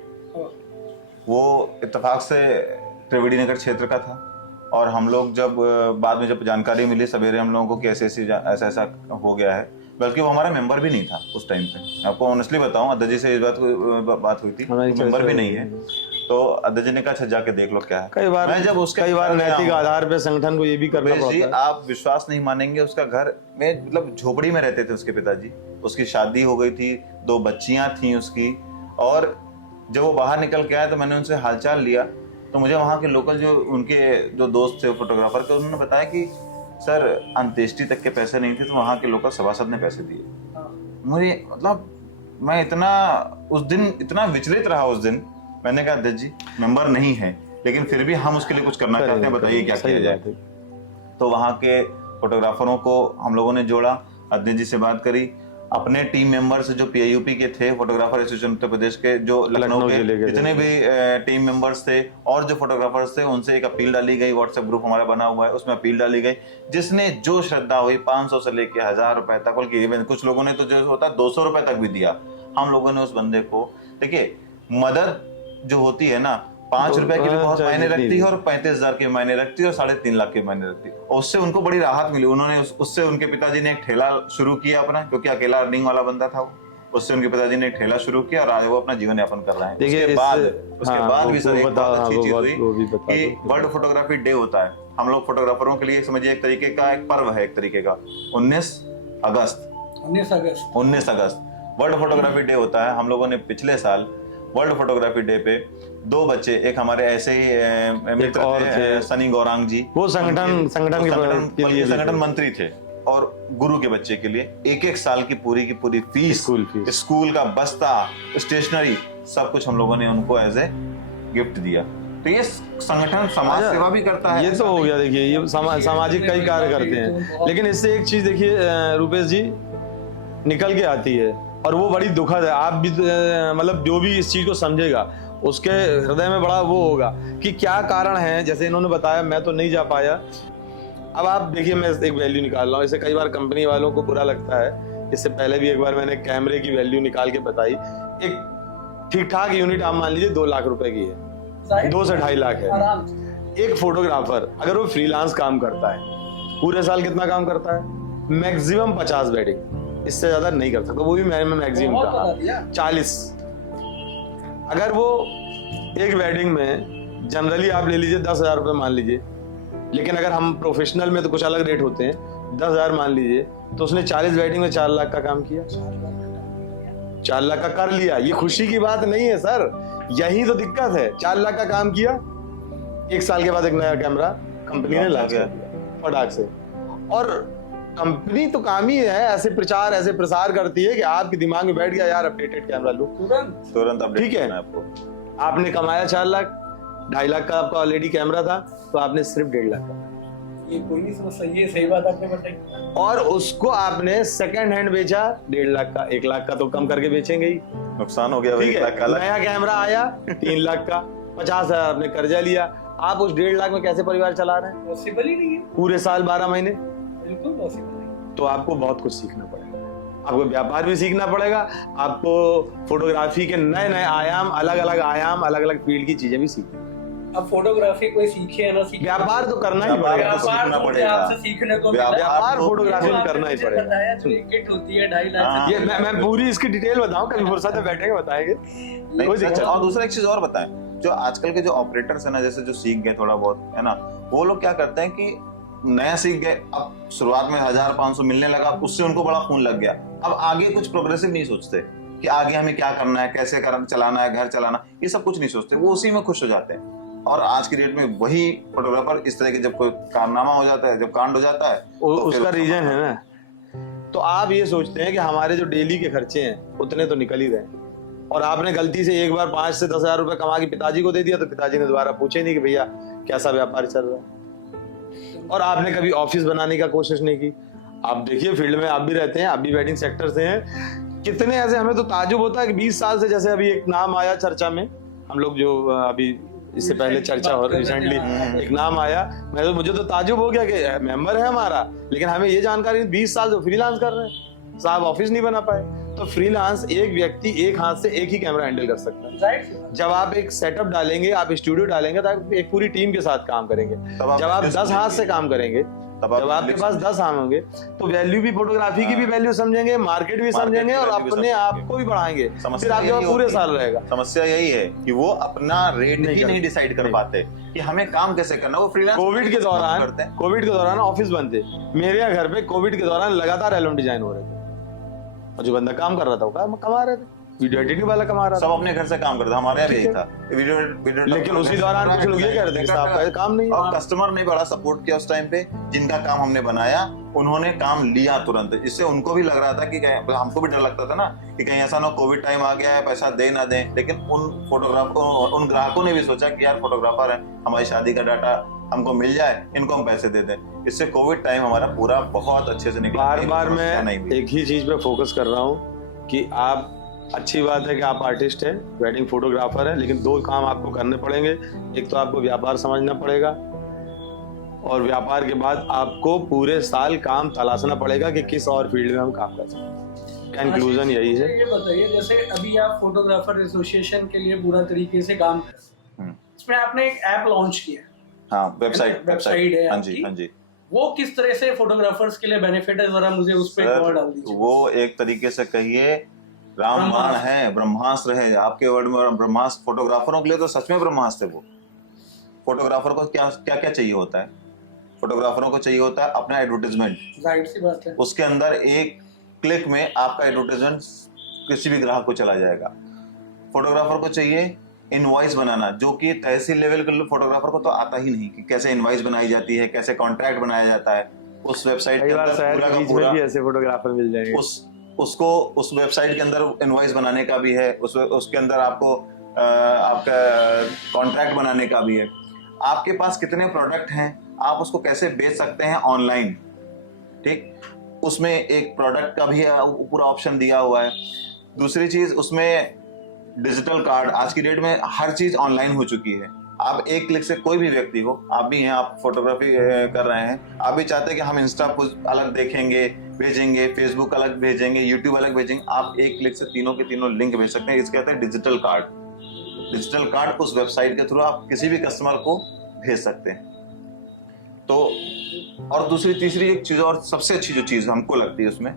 वो इत्तेफाक से त्रिवेणी नगर क्षेत्र का था, और हम लोग जब बाद में जब जानकारी मिली सवेरे हम लोगों को कि ऐसा हो गया है, बल्कि वो हमारा मेंबर भी नहीं था उस टाइम पे। आपको ऑनेस्टली बताऊं, अध्यक्ष जी से इस बात हुई थी, मेंबर भी नहीं है, तो अध्यक्ष जी ने कहा अच्छा जाके देख लो क्या है। कई बार नैतिक आधार पे संगठन को ये भी करना पड़ता है। आप विश्वास नहीं मानेंगे, उसका घर में मतलब झोपड़ी में रहते थे उसके पिताजी, उसकी शादी हो गई थी, 2 बच्चियां थी उसकी, और जब वो बाहर निकल के आए तो मैंने उनसे हालचाल लिया, तो मुझे वहाँ के लोकल जो दोस्त थे फोटोग्राफर के, उन्होंने बताया कि सर अंत्येष्टि तक के पैसे नहीं थे, तो वहाँ के लोकल सभासद ने पैसे दिए। मुझे मतलब मैं उस दिन इतना विचलित रहा। उस दिन मैंने कहा अध्यक्ष जी मेंबर नहीं है, लेकिन फिर भी हम उसके लिए कुछ करना चाहते हैं, बताइए क्या किया जाए। तो वहाँ के फोटोग्राफरों को हम लोगों ने जोड़ा, अध्यक्ष जी से बात करी, अपने टीम मेंबर्स जो PIUP के थे, फोटोग्राफर एसोसिएशन उत्तर प्रदेश के, जो लखनऊ के जितने भी टीम मेंबर्स थे और जो फोटोग्राफर्स थे, उनसे एक अपील डाली गई। व्हाट्सएप ग्रुप हमारा बना हुआ है, उसमें अपील डाली गई, जिसने जो श्रद्धा हुई 500 से लेके 1000 रुपए तक, बल्कि कुछ लोगों ने तो जो होता 200 रुपए तक भी दिया। हम लोगों ने उस बंदे को, देखिए मदद जो होती है ना, 5 रुपए के लिए बहुत मायने रखती है, और 35,000 के मायने रखती है, और 3.5 लाख के मायने रखती है। और उससे उनको बड़ी राहत मिली। उन्होंने उससे उनके पिताजी ने एक ठेला शुरू किया अपना, क्योंकि अकेला अर्निंग वाला बंदा था वो। उससे उनके पिताजी ने एक ठेला शुरू किया और आज वो अपना जीवन यापन कर रहे हैं। उसके बाद भी सर एक बहुत अच्छी चीज हुई कि वर्ल्ड फोटोग्राफी डे होता है। हम लोग फोटोग्राफरों के लिए समझिए एक तरीके का एक पर्व है, एक तरीके का। 19 अगस्त वर्ल्ड फोटोग्राफी डे होता है। हम लोगों ने पिछले साल वर्ल्ड फोटोग्राफी डे पे 2 बच्चे, एक हमारे ऐसे ही मित्र थे सनी गौरांग जी, वो संगठन मंत्री थे, और गुरु के बच्चे के लिए 1-1 साल की पूरी फीस, स्कूल का बस्ता, स्टेशनरी, सब कुछ हम लोगों ने उनको एज ए गिफ्ट दिया। तो ये संगठन समाज सेवा भी करता है। ये तो हो गया, देखिए ये सामाजिक कई कार्य करते हैं। लेकिन इससे एक चीज देखिए रूपेश जी निकल के आती है, और वो बड़ी दुखद है। आप भी मतलब जो भी इस चीज को समझेगा उसके हृदय में बड़ा वो होगा कि क्या कारण है। जैसे इन्होंने बताया, मैं तो नहीं जा पाया, अब आप देखिए, मैं एक वैल्यू निकाल रहा हूँ, इसे कई बार कंपनी वालों को बुरा लगता है। इससे पहले भी एक बार मैंने कैमरे की वैल्यू निकाल के बताई। एक ठीक ठाक यूनिट आप मान लीजिए 2 लाख रुपए की है, 2 से 2.5 लाख है। आराम से। एक फोटोग्राफर अगर वो फ्रीलांस काम करता है, पूरे साल कितना काम करता है? मैक्सिमम 50 वेडिंग, इससे ज्यादा नहीं कर सकता। वो भी मैंने मैक्सिमम बहुत कहा बता दिया। 40। अगर वो एक वेडिंग में जनरली आप ले लीजिए 10,000 रुपए मान लीजिए, लेकिन अगर हम प्रोफेशनल में तो कुछ अलग रेट होते हैं, 10,000 मान लीजिए, तो उसने 40 वेडिंग में 4 लाख का काम किया, 4 लाख का कर लिया। ये खुशी की बात नहीं है सर, यही तो दिक्कत है। 4 लाख का काम किया, 1 साल के बाद एक नया कैमरा कंपनी ने लॉन्च कर दिया फटाक से। और कंपनी तो काम ही है ऐसे प्रचार, ऐसे प्रसार करती है कि आपके दिमाग में बैठ गया यार अपडेटेड कैमरा लो, तुरंत अपडेट ठीक है। करना आपको। आपने कमाया 4 लाख, 2.5 लाख का आपका ऑलरेडी कैमरा था, तो आपने सिर्फ 1.5 लाख का, ये कोई नहीं समझ सकता। ये सही बात आपने बताई। और उसको आपने सेकंड हैंड बेचा 1.5 लाख का। 1 लाख का तो कम करके बेचेंगे ही, नुकसान हो गया, ठीक 1 है। लाख का अलग। नया कैमरा आया 3 लाख का, 50,000 आपने कर्जा लिया। आप उस 1.5 लाख में कैसे परिवार चला रहे हैं पॉसिबल ही नहीं है, पूरे साल 12 महीने? बिल्कुल पॉसिबल नहीं। तो आपको बहुत कुछ सीखना पड़ेगा। आपको व्यापार भी सीखना पड़ेगा, आपको फोटोग्राफी के नए नए आयाम, अलग अलग फील्ड की चीजें भी सीखनी। अब फोटोग्राफी कोई सीखे या ना सीखे, व्यापार तो करना ही व्यापार पड़ेगा। तो सीखना व्यापार मुझे पड़ेगा। आपसे सीखने को मिला। व्यापार तो फोटोग्राफी में आपने करना ही मुझे पड़ेगा। बताया जो एक किट होती है 2.5 लाख हाँ। से। ये मैं पूरी इसकी डिटेल बताऊं, कभी फुर्सत में बैठेंगे बताएंगे। नहीं, कोई दिक्कत अच्छा, नहीं। और दूसरा एक चीज और बताएं, जो आजकल के जो ऑपरेटर्स है ना, जैसे जो सीख गए थोड़ा बहुत है ना, वो लोग क्या करते हैं कि नया सीख गए, अब शुरुआत में 1,000-500 मिलने लगा, उससे उनको बड़ा खून लग गया। अब आगे कुछ प्रोग्रेसिव नहीं सोचते कि आगे हमें क्या करना है, कैसे चलाना है, घर चलाना, ये सब कुछ नहीं सोचते, वो उसी में खुश हो जाते हैं। और आज की डेट में वही फोटोग्राफर इस तरह के जब कोई कारनामा हो जाता है, जब कांड हो जाता है, तो फिर उसका रीजन है ना। तो आप ये सोचते हैं कि हमारे जो डेली के खर्चे हैं उतने तो निकल ही गए, और आपने गलती से एक बार 5 से 10,000 रुपए कमा के पिताजी को दे दिया, तो पिताजी ने दोबारा पूछे नहीं कि भैया कैसा व्यापार चल रहा है। और आपने कभी ऑफिस बनाने का कोशिश नहीं की। आप देखिए फील्ड में आप भी रहते हैं, आप भी वेडिंग सेक्टर से हैं, कितने ऐसे, हमें तो ताजुब होता है कि 20 साल से, जैसे अभी एक नाम आया चर्चा में, हम लोग जो अभी इससे पहले चर्चा हो रिसेंटली एक नाम आया, मुझे तो ताजुब हो गया कि मेंबर है हमारा, लेकिन हमें ये जानकारी 20 साल से फ्रीलांस कर रहे हैं साहब, ऑफिस नहीं बना पाए। तो फ्रीलांस एक व्यक्ति एक हाथ से एक ही कैमरा हैंडल कर सकता है। राइट। जब आप एक सेटअप डालेंगे, आप स्टूडियो डालेंगे, तो आप एक पूरी टीम के साथ काम करेंगे। आप जब आप 10 हाथ से काम करेंगे, तब आप जब आपके पास 10 हाथ होंगे, तो वैल्यू भी, फोटोग्राफी की भी वैल्यू समझेंगे, मार्केट भी समझेंगे, और अपने आप को भी बढ़ाएंगे। फिर आपके पास पूरे साल रहेगा। समस्या यही है कि वो अपना रेट ही नहीं डिसाइड कर पाते कि हमें काम कैसे करना। वो फ्रीलांस कोविड के दौरान ऑफिस बंद थे, मेरे यहाँ घर पे कोविड के दौरान लगातार एल्बम डिजाइन हो रहे थे, और जो बंदा काम कर रहा था वो कमा रहे थे, वीडियो एडिटिंग वाला कमा रहा सब था, अपने घर से काम करते, हमारे यहाँ भी यही था वीडियो। लेकिन उसी दौरान कुछ लोग ये कह रहे थे कि साहब का काम नहीं है। और कस्टमर ने बड़ा सपोर्ट किया उस टाइम पे, जिनका काम हमने बनाया उन्होंने काम लिया तुरंत। इससे उनको भी लग रहा था कि हमको भी डर लगता था ना कि कहीं ऐसा ना कोविड टाइम आ गया है, पैसा दे ना दें, लेकिन उन ग्राहकों ने भी सोचा कि यार फोटोग्राफर है, हमारी शादी का डाटा हमको मिल जाए, इनको हम पैसे दे दें। इससे कोविड टाइम हमारा पूरा बहुत अच्छे से निकला। बार बार मैं एक ही चीज पे फोकस कर रहा हूँ कि आप, अच्छी बात है कि आप आर्टिस्ट हैं, वेडिंग फोटोग्राफर हैं, लेकिन 2 काम आपको करने पड़ेंगे। एक तो आपको व्यापार समझना पड़ेगा, और व्यापार के बाद आपको पूरे साल काम तलाशना पड़ेगा कि किस और फील्ड में हम काम कर सकते हैं। कंक्लूजन यही है। ये बताइए, जैसे अभी आप फोटोग्राफर एसोसिएशन के लिए पूरा तरीके से काम कर रहे हैं, इसमें आपने एक ऐप लॉन्च किया, हाँ, वेबसाइट है हाँ जी, आपकी। हाँ जी। वो किस तरह से फोटोग्राफर्स के लिए बेनिफिट है, जरा मुझे उस पर गौर डाल दीजिए। वो एक तरीके से कहिए रामबाण है, ब्रह्मास्त्र है आपके वर्ड में। ब्रह्मास्त्र फोटोग्राफरों के लिए तो सच में ब्रह्मास्त्र है। वो फोटोग्राफर को क्या क्या क्या चाहिए होता है? फोटोग्राफरों को चाहिए होता है अपना एडवर्टाइजमेंट, जाहिर सी बात है। उसके अंदर एक क्लिक में आपका एडवर्टाइजमेंट किसी भी ग्राहक को चला जाएगा। फोटोग्राफर को चाहिए इनवॉइस बनाना, जो कि तहसील लेवल के फोटोग्राफर को तो आता ही नहीं कि कैसे इनवॉइस बनाई जाती है, कैसे कॉन्ट्रैक्ट बनाया जाता है। उस वेबसाइट के अंदर पूरा का पूरा ऐसे फोटोग्राफर मिल जाएंगे, उसको उस वेबसाइट के अंदर इनवॉइस बनाने का भी है, उसके अंदर आपको आपका कॉन्ट्रैक्ट बनाने का भी है। आपके पास कितने प्रोडक्ट हैं, आप उसको कैसे बेच सकते हैं ऑनलाइन, ठीक, उसमें एक प्रोडक्ट का भी पूरा ऑप्शन दिया हुआ है। दूसरी चीज, उसमें डिजिटल कार्ड, आज की डेट में हर चीज ऑनलाइन हो चुकी है, आप एक क्लिक से कोई भी व्यक्ति हो, आप भी हैं, आप फोटोग्राफी कर रहे हैं, आप भी चाहते हैं कि हम इंस्टा कुछ अलग देखेंगे भेजेंगे, फेसबुक अलग भेजेंगे, यूट्यूब अलग भेजेंगे, आप एक क्लिक से तीनों के तीनों लिंक भेज सकते हैं। इसके कहते हैं डिजिटल कार्ड। डिजिटल कार्ड उस वेबसाइट के थ्रू आप किसी भी कस्टमर को भेज सकते हैं। तो और दूसरी तीसरी एक चीज और सबसे अच्छी जो चीज हमको लगती है उसमें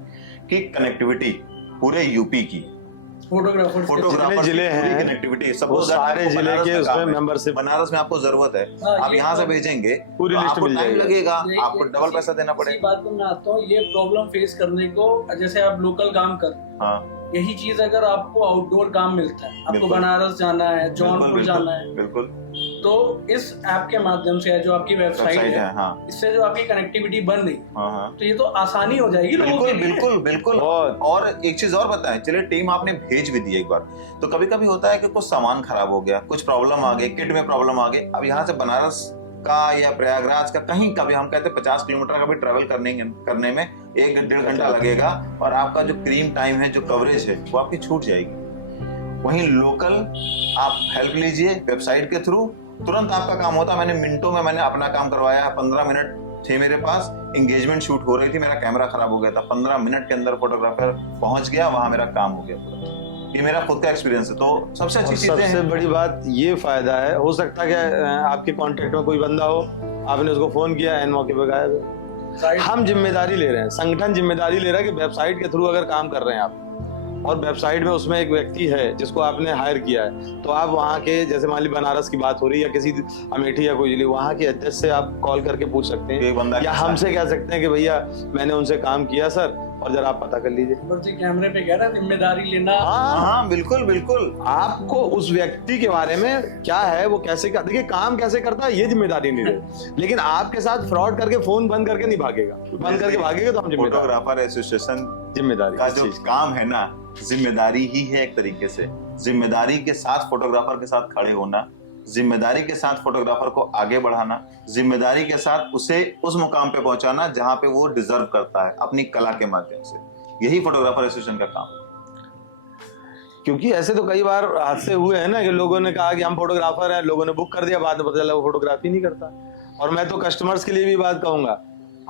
कि कनेक्टिविटी पूरे यूपी की फोटोग्राफर जिले हैं कनेक्टिविटी सब वो सारे जिले के उसमें मेंबरशिप। बनारस में आपको जरूरत है, हाँ, आप ये यहाँ से तो- भेजेंगे पूरी तो लिस्ट आपको मिल टाइम जाएगी। लगेगा, आपको डबल पैसा देना इसी पड़ेगा। बात पर मैं आता हूँ, ये प्रॉब्लम फेस करने को, जैसे आप लोकल काम कर, हाँ यही चीज अगर आपको आउटडोर काम मिलता है, आपको बिल्कुल। बनारस जाना है, जौनपुर जाना है, बिल्कुल तो इस ऐप के माध्यम से जो आपकी वेबसाइट वेबसाइट है, है। हाँ इससे जो आपकी कनेक्टिविटी बन रही, हाँ हाँ तो ये तो आसानी हो जाएगी लोगों के बिल्कुल लिए। बिल्कुल बिल्कुल। बहुत। और एक चीज और बताएं, चलिए टीम आपने भेज भी दी एक बार, तो कभी कभी होता है कि कुछ सामान खराब हो गया, कुछ प्रॉब्लम आ गई, किट में प्रॉब्लम आ गई। अब यहाँ से बनारस का या प्रयागराज का कहीं का भी, हम कहते हैं 50 किलोमीटर का भी ट्रेवल करने में 1-1.5 घंटा लगेगा, और आपका जो क्रीम टाइम है, जो कवरेज है, वो आपकी छूट जाएगी। वहीं लोकल आप हेल्प लीजिए वेबसाइट के थ्रू, तुरंत आपका काम होता है। मैंने मिनटों में मैंने अपना काम करवाया, 15 मिनट थे मेरे पास, एंगेजमेंट शूट हो रही थी, मेरा कैमरा खराब हो गया था, 15 मिनट के अंदर फोटोग्राफर पहुंच गया, वहां मेरा काम हो गया पूरा। ये मेरा खुद का एक्सपीरियंस है। तो सबसे अच्छी चीजें सबसे हैं। बड़ी बात ये फायदा है, हो सकता है कि आपके कांटेक्ट में कोई बंदा हो, आपने उसको फोन किया, एन मौके पे गायब है। हम जिम्मेदारी ले रहे हैं, संगठन जिम्मेदारी ले रहा है कि वेबसाइट के थ्रू अगर काम कर रहे हैं आप, और वेबसाइट में उसमें एक व्यक्ति है जिसको आपने हायर किया है, तो आप वहाँ के, जैसे मान ली बनारस की बात हो रही है या किसी अमेठी या कोई जिले, वहाँ के अध्यक्ष से आप कॉल करके पूछ सकते एक हैं, बंदा या हमसे कह सकते हैं कि भैया मैंने उनसे काम किया सर, और जरा आप पता कर लीजिए। जी कैमरे पे कह रहा है जिम्मेदारी लेना। हाँ, हाँ बिल्कुल बिल्कुल। आपको उस व्यक्ति के बारे में क्या है, वो कैसे कर, देखिए काम कैसे करता है ये जिम्मेदारी नहीं है, लेकिन आपके साथ फ्रॉड करके फोन बंद करके नहीं भागेगा, बंद करके भागेगा तो हम जिम्मेदार, फोटोग्राफर एसोसिएशन जिम्मेदारी का इस जो चीज की। काम है ना, जिम्मेदारी ही है एक तरीके से। जिम्मेदारी के साथ फोटोग्राफर के साथ खड़े होना, जिम्मेदारी के साथ फोटोग्राफर को आगे बढ़ाना, जिम्मेदारी के साथ उसे उस मुकाम पे पहुंचाना जहां पे वो डिजर्व करता है अपनी कला के माध्यम से। यही फोटोग्राफर एसोसिएशन का काम है। क्योंकि ऐसे तो कई बार हादसे हुए हैं ना कि लोगों ने कहा कि हम फोटोग्राफर हैं, लोगों ने बुक कर दिया, बाद में पता चला वो फोटोग्राफी नहीं करता। और मैं तो कस्टमर्स के लिए भी बात कहूंगा,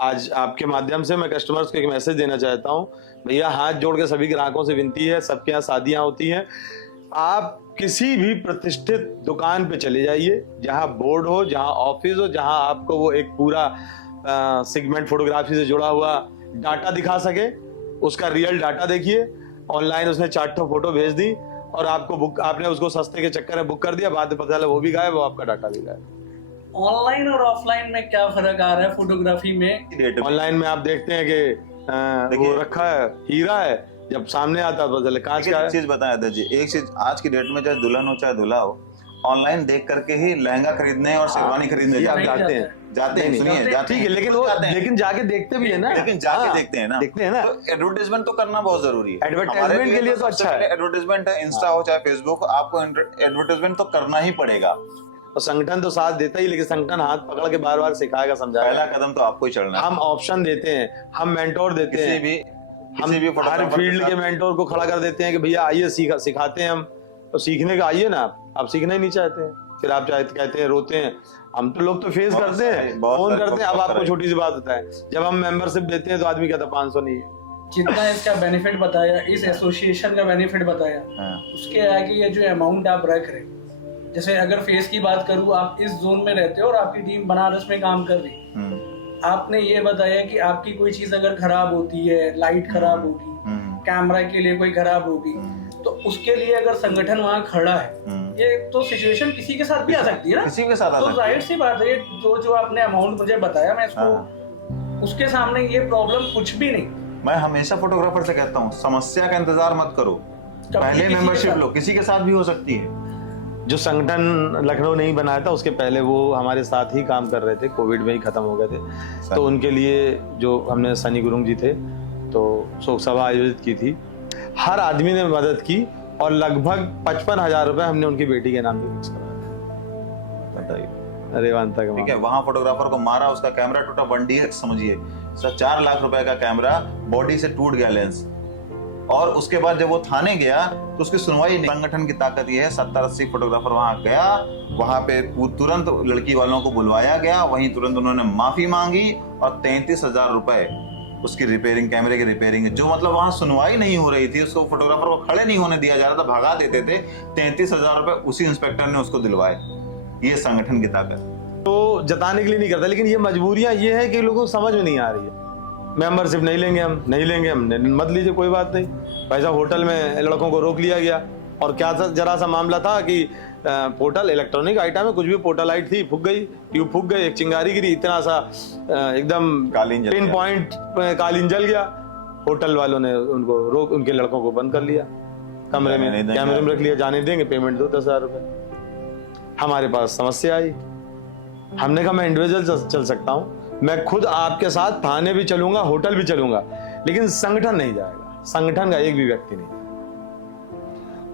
आज आपके माध्यम से मैं कस्टमर्स को एक मैसेज देना चाहता हूँ, भैया हाथ जोड़ के सभी ग्राहकों से विनती है, सबके यहाँ शादियां होती हैं, आप किसी भी प्रतिष्ठित दुकान पे चले जाइए, जहाँ बोर्ड हो, जहाँ ऑफिस हो, जहाँ आपको वो एक पूरा सेगमेंट फोटोग्राफी से जुड़ा हुआ डाटा दिखा सके, उसका रियल डाटा देखिए। ऑनलाइन उसने 4 फोटो भेज दी और आपको बुक, आपने उसको सस्ते के चक्कर में बुक कर दिया, बाद में पता चला वो भी गायब, वो आपका डाटा भी गायब। ऑनलाइन और ऑफलाइन में क्या फर्क आ रहा है फोटोग्राफी में? ऑनलाइन में आप देखते हैं कि वो रखा है हीरा है, जब सामने आता है पता चले कांच का एक है। चीज बताएं अदर जी, एक चीज आज की डेट में चाहे दुल्हन हो चाहे दूल्हा हो, ऑनलाइन देख करके ही लहंगा खरीदने और शेरवानी खरीदने ये आप जाते हैं। जाते हैं, जाते हैं, नहीं, सुनिए, जाते हैं। जाते ठीक हैं, है, लेकिन वो जाते हैं। लेकिन जाके देखते भी है ना, लेकिन जाके हाँ, देखते हैं ना, देखते हैं ना। तो एडवर्टाइजमेंट तो करना बहुत जरूरी है। एडवर्टाइजमेंट हमारे के लिए तो सबसे अच्छा है। पहले एडवर्टाइजमेंट है, इंस्टा हो चाहे फेसबुक, आपको एडवर्टाइजमेंट तो करना ही पड़ेगा। और संगठन तो साथ देता ही, लेकिन संगठन हाथ पकड़ के बार बार सिखाएगा, पहला समझाएगा। कदम तो आपको ही चढ़ना है। हम ऑप्शन देते हैं, हम मेंटोर देते किसी हैं, भी हम हर फोटोग्राफर फील्ड के साथ- मेंटोर को खड़ा कर देते हैं कि भैया आइए सिखाते हैं हम, तो सीखने का आइए ना, आप सीखना ही नहीं चाहते हैं, फिर आप चाहते कहते हैं, रोते हैं। हम तो लोग तो फेस बहुत करते हैं, सारे- बहुत फोन सारे करते हैं। अब लोग आपको कर छोटी सी बात बताएं, जब हम मेंबरशिप देते हैं तो आदमी कहता 500 नहीं है। जितना इसका बेनिफिट बताया, इस एसोसिएशन का बेनिफिट बताया, हाँ। उसके आगे ये जो अमाउंट आप रख रहे, जैसे अगर फेस की बात करूँ, आप इस जोन में रहते हो और आपकी टीम बनारस में काम कर रही, आपने ये बताया कि आपकी कोई चीज अगर खराब होती है, लाइट खराब होगी, कैमरा के लिए कोई खराब होगी, तो उसके लिए अगर संगठन वहाँ खड़ा है, ये तो सिचुएशन किसी के साथ भी आ सकती है ना, किसी के साथ आ तो सकती है। जाहिर सी बात है, जो आपने अमाउंट मुझे बताया, मैं इसको उसके सामने ये प्रॉब्लम कुछ भी नहीं। मैं हमेशा फोटोग्राफर से कहता हूँ, समस्या का इंतजार मत करो, पहले किसी के मेंबरशिप साथ- लो, किसी के साथ भी हो सकती है। जो संगठन लखनऊ नहीं बनाया था, उसके पहले वो हमारे साथ ही काम कर रहे थे, कोविड में ही खत्म हो गए थे, तो उनके लिए जो हमने सनी गुरुंग जी थे, तो शोक सभा आयोजित की थी, हर आदमी ने मदद की, और लगभग 55,000 रुपए हमने उनकी बेटी के नाम पे फिक्स कराया। बताइए, रेवांता के ठीक है, वहां फोटोग्राफर को मारा, उसका कैमरा टूटा, 1 DX समझिए, 4 लाख रुपए का कैमरा, बॉडी से टूट गया लेंस, और उसके बाद जब वो थाने गया तो उसकी सुनवाई नहीं। संगठन की ताकत ये है, 70-80 फोटोग्राफर वहां गया, वहां पे तुरंत लड़की वालों को बुलवाया गया, वहीं तुरंत उन्होंने माफी मांगी और 33,000 रुपए उसकी रिपेयरिंग, कैमरे की रिपेयरिंग, जो मतलब वहां सुनवाई नहीं हो रही थी, उसको फोटोग्राफर को खड़े नहीं होने दिया जा रहा था, भगा देते थे, 33,000 रुपए उसी इंस्पेक्टर ने उसको दिलवाए। ये संगठन की ताकत। तो जताने के लिए नहीं करता, लेकिन ये मजबूरियां ये है कि लोगों को समझ में नहीं आ रही है। मेंबरशिप नहीं लेंगे हम, नहीं लेंगे हम, मत लीजिए, कोई बात नहीं। वैसा होटल में लड़कों को रोक लिया गया, और क्या था, जरा सा मामला था कि पोर्टल इलेक्ट्रॉनिक आइटम है, कुछ भी पोर्टल लाइट थी, फूक गई, ट्यूब फूक गई, एक चिंगारी गिरी, इतना सा एकदम कालीन जल पिन गया। पॉइंट कालीन जल गया। होटल वालों ने उनको रोक, उनके लड़कों को बंद कर लिया, कमरे नहीं में देंगे। कैमरे में रख लिया, जाने देंगे, पेमेंट दो 10,000 रुपए। हमारे पास समस्या आई, हमने कहा मैं इंडिविजुअल चल सकता हूँ, मैं खुद आपके साथ थाने भी चलूंगा, होटल भी चलूंगा, लेकिन संगठन नहीं जाएगा, संगठन का एक भी व्यक्ति नहीं।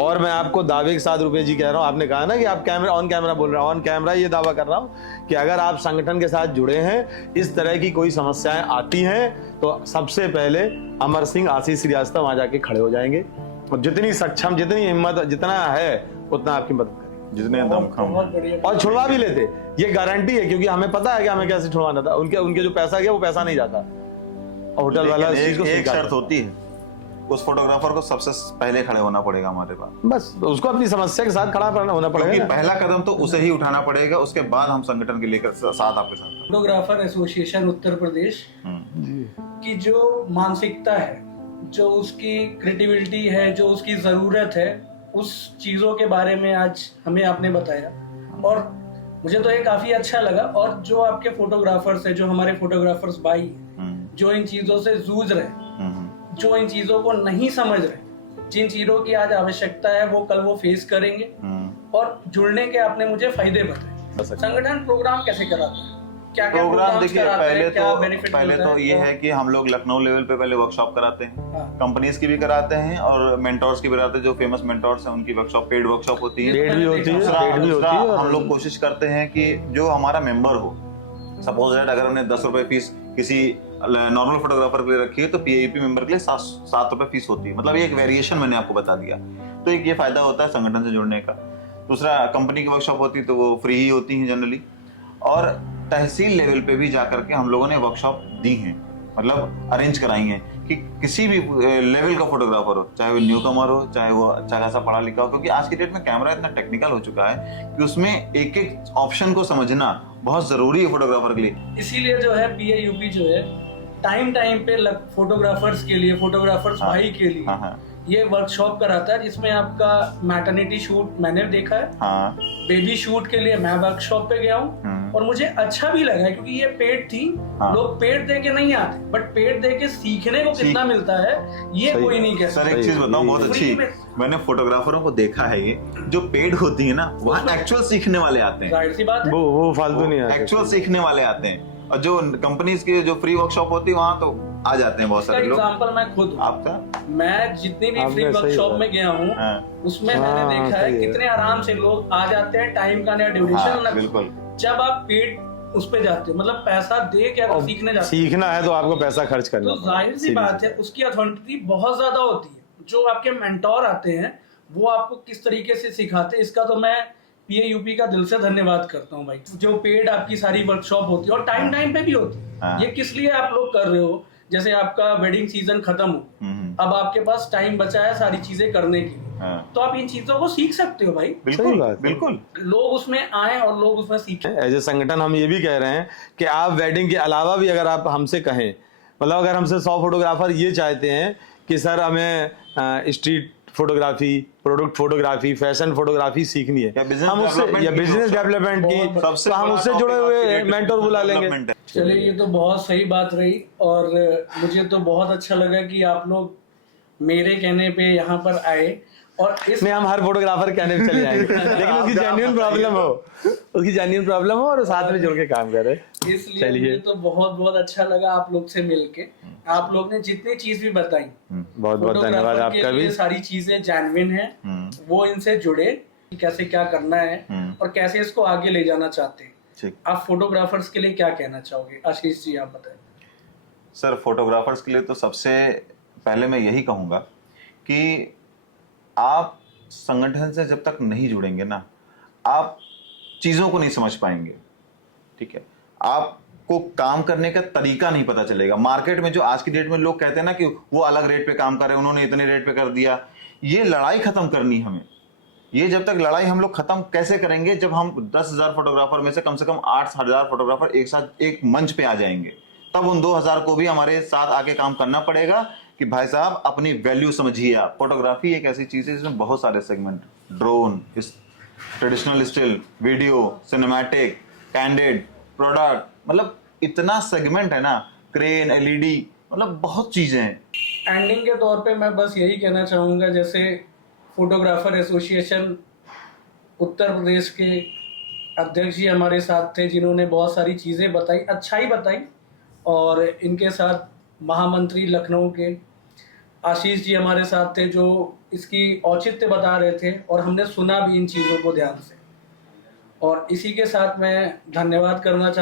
और मैं आपको दावे के साथ रुपये जी कह रहा हूं, आपने कहा ना कि आप कैमरा ऑन कैमरा बोल रहे हैं, ऑन कैमरा ये दावा कर रहा हूं कि अगर आप संगठन के साथ जुड़े हैं, इस तरह की कोई समस्याएं आती हैं, तो सबसे पहले अमर सिंह, आशीष श्रीवास्तव वहां जाके खड़े हो जाएंगे, और जितनी सक्षम, जितनी हिम्मत, जितना है उतना आपकी मदद करेंगे, जितने दमखम बहुत बढ़िया। और छुड़वा भी लेते। ये गारंटी है, क्योंकि हमें पता है कि हमें कैसे छुड़वाना था। उनके जो पैसा गया वो पैसा नहीं जाता, और होटल वाला इस चीज को एक स्वीकार शर्त करता। होती है, उस फोटोग्राफर को सबसे पहले खड़े होना पड़ेगा हमारे पास, बस उसको अपनी समस्या के साथ खड़ा होना क्योंकि पड़ेगा। पहला कदम तो उसे ही उठाना पड़ेगा, उसके बाद हम संगठन के लेकर साथ आपके साथ। फोटोग्राफर एसोसिएशन उत्तर प्रदेश की जो मानसिकता है, जो उसकी क्रिएटिविटी है, जो उसकी ज़रूरत है, उस चीज़ों के बारे में आज हमें आपने बताया, और मुझे तो ये काफ़ी अच्छा लगा। और जो आपके फोटोग्राफर्स हैं, जो हमारे फोटोग्राफर्स भाई हैं, जो इन चीज़ों से जूझ रहे हैं, जो इन चीज़ों को नहीं समझ रहे, जिन चीज़ों की आज आवश्यकता है, वो कल वो फेस करेंगे। और जुड़ने के आपने मुझे फायदे बताए। संगठन प्रोग्राम कैसे कराता है, क्या क्या प्रोग्राम देखिए, पहले तो ये है है कि हम लोग लखनऊ लेवल पे पहले वर्कशॉप कराते हैं, हाँ। कंपनीज की भी कराते हैं और मेंटोर्स की भी कराते हैं, जो फेमस मेंटोर्स हैं उनकी वर्कशॉप, पेड वर्कशॉप होती है। पेड भी होती है, दूसरा पेड भी होती है, और हम लोग कोशिश करते हैं कि जो हमारा मेंबर हो, सपोज दैट अगर हमने 10 रुपए फीस किसी नॉर्मल फोटोग्राफर के लिए रखी है, तो पीआईपी मेंबर के लिए 7 रुपए फीस होती है। मतलब ये एक वेरिएशन मैंने आपको बता दिया, तो एक ये फायदा होता है संगठन से जुड़ने का। दूसरा, कंपनी की वर्कशॉप होती है तो वो फ्री ही होती है जनरली, और तहसील लेवल पे भी जाकर के हम लोगों ने वर्कशॉप दी हैं, मतलब अरेंज कराई हैं कि किसी भी लेवल का फोटोग्राफर हो, चाहे वो न्यू कमर हो, चाहे वो अच्छा खासा पढ़ा लिखा हो, क्योंकि आज की डेट में कैमरा इतना टेक्निकल हो चुका है कि उसमें एक एक ऑप्शन को समझना बहुत जरूरी है फोटोग्राफर के लिए। इसीलिए जो है पीएयूपी जो है टाइम पे फोटोग्राफर्स के लिए, फोटोग्राफर्स हाँ, भाई के लिए हाँ, ये वर्कशॉप कराता है, जिसमें आपका मैटरनिटी शूट मैंने देखा है, हाँ, बेबी शूट के लिए मैं वर्कशॉप पे गया हूँ, और मुझे अच्छा भी लगा क्योंकि ये पेड थी। हाँ। लोग पेड दे के नहीं आते, बट पेड दे के सीखने को कितना मिलता है ये सही। कोई नहीं कह सर सकता। एक चीज बताऊं बहुत फ्री अच्छी, में। मैंने फोटोग्राफरों को देखा है, ये जो पेड होती है ना, वहाँ एक्चुअल सीखने वाले आते हैं, जाहिर सी बात है। वो फालतू नहीं आते। एक्चुअल सीखने वाले आते हैं, और जो कंपनीज की जो फ्री वर्कशॉप होती है वहाँ तो आ जाते हैं बहुत इसका सारे लोग। एग्जांपल मैं खुद हूँ। आपका मैं जितनी भी आपने फ्री सही वर्कशॉप बोला। में गया हूँ, हाँ, उसमें हाँ, मैंने देखा है सही है। कितने आराम से लोग आ जाते हैं, टाइम का नया हाँ, ड्यूरेशन। बिल्कुल। जब आप पेड उस पे जाते हो, मतलब पैसा दे के अगर सीखने जाते सीखना है तो आपको पैसा खर्च हो, करना तो जाहिर सी बात है उसकी अथॉरिटी बहुत ज्यादा होती है। जो आपके मेंटोर आते हैं वो आपको किस तरीके से सिखाते हैं, इसका तो मैं पीएयूपी का दिल से धन्यवाद करता हूँ भाई। जो पेड आपकी सारी वर्कशॉप होती है और टाइम पे भी होती है, हाँ। ये किस लिए आप लोग कर रहे हो, जैसे आपका वेडिंग सीजन खत्म हो, अब आपके पास टाइम बचा है सारी चीजें करने के लिए, हाँ, तो आप इन चीजों को सीख सकते हो भाई। सही बिल्कुल बात है। बिल्कुल। लोग उसमें आए और लोग उसमें सीखें। एज ए संगठन हम ये भी कह रहे हैं कि आप वेडिंग के अलावा भी अगर आप हमसे कहें, मतलब अगर हमसे 100 फोटोग्राफर ये चाहते हैं कि सर हमें street photography, product photography, fashion photography सीखनी है, या business हम उससे, development या की बिजनेस जो डेवलपमेंट की, सबसे तो हम बड़ा उससे topic जुड़े आज की हुए date में मेंटोर बुला लेंगे। development है। चलिए, ये तो बहुत सही बात रही, और मुझे तो बहुत अच्छा लगा कि आप लोग मेरे कहने पे यहाँ पर आए, और इस नहीं, हम हर फोटोग्राफर कहने पे चले जाएंगे, लेकिन उसकी जेन्युइन प्रॉब्लम हो, उसकी जेन्युइन प्रॉब्लम हो और साथ में जुड़ के काम करे। इसलिए चलिए। मुझे तो बहुत बहुत अच्छा लगा आप लोग से मिलके। आप लोग ने जितनी चीज भी बताई, बहुत बहुत धन्यवाद फोटोग्राफर के आपका भी। लिए सारी चीजें जेन्युइन है, वो इनसे जुड़े कि कैसे क्या करना है और कैसे इसको आगे ले जाना चाहते हैं। ठीक। आप फोटोग्राफर्स के लिए क्या कहना चाहोगे, आशीष जी आप बताएं। सर फोटोग्राफर्स के लिए तो सबसे पहले मैं यही कहूंगा कि आप संगठन से जब तक नहीं जुड़ेंगे ना, आप चीजों को नहीं समझ पाएंगे। ठीक है, आपको काम करने का तरीका नहीं पता चलेगा। मार्केट में जो आज की डेट में लोग कहते हैं ना कि वो अलग रेट पे काम कर रहे हैं, उन्होंने इतने रेट पे कर दिया, ये लड़ाई खत्म करनी हमें। ये जब तक लड़ाई हम लोग खत्म कैसे करेंगे, जब हम 10,000 फोटोग्राफर में से कम 8,000 फोटोग्राफर एक साथ एक मंच पे आ जाएंगे, तब उन 2,000 को भी हमारे साथ आके काम करना पड़ेगा कि भाई साहब अपनी वैल्यू समझिए। आप फोटोग्राफी एक ऐसी चीज है जिसमें बहुत सारे segment, drone, traditional still, video, cinematic, candid, product, मतलब इतना सेगमेंट है ना, क्रेन, एलईडी, मतलब बहुत चीजें हैं। एंडिंग के तौर पे मैं बस यही कहना चाहूँगा, जैसे फोटोग्राफर एसोसिएशन उत्तर प्रदेश के अध्यक्ष जी हमारे साथ थे, जिन्होंने बहुत सारी चीज़ें बताई, अच्छाई बताई, और इनके साथ महामंत्री लखनऊ के आशीष जी हमारे साथ थे, जो इसकी औचित्य बता रहे थे, और हमने सुना भी इन चीज़ों को ध्यान से। और इसी के साथ मैं धन्यवाद करना चाहता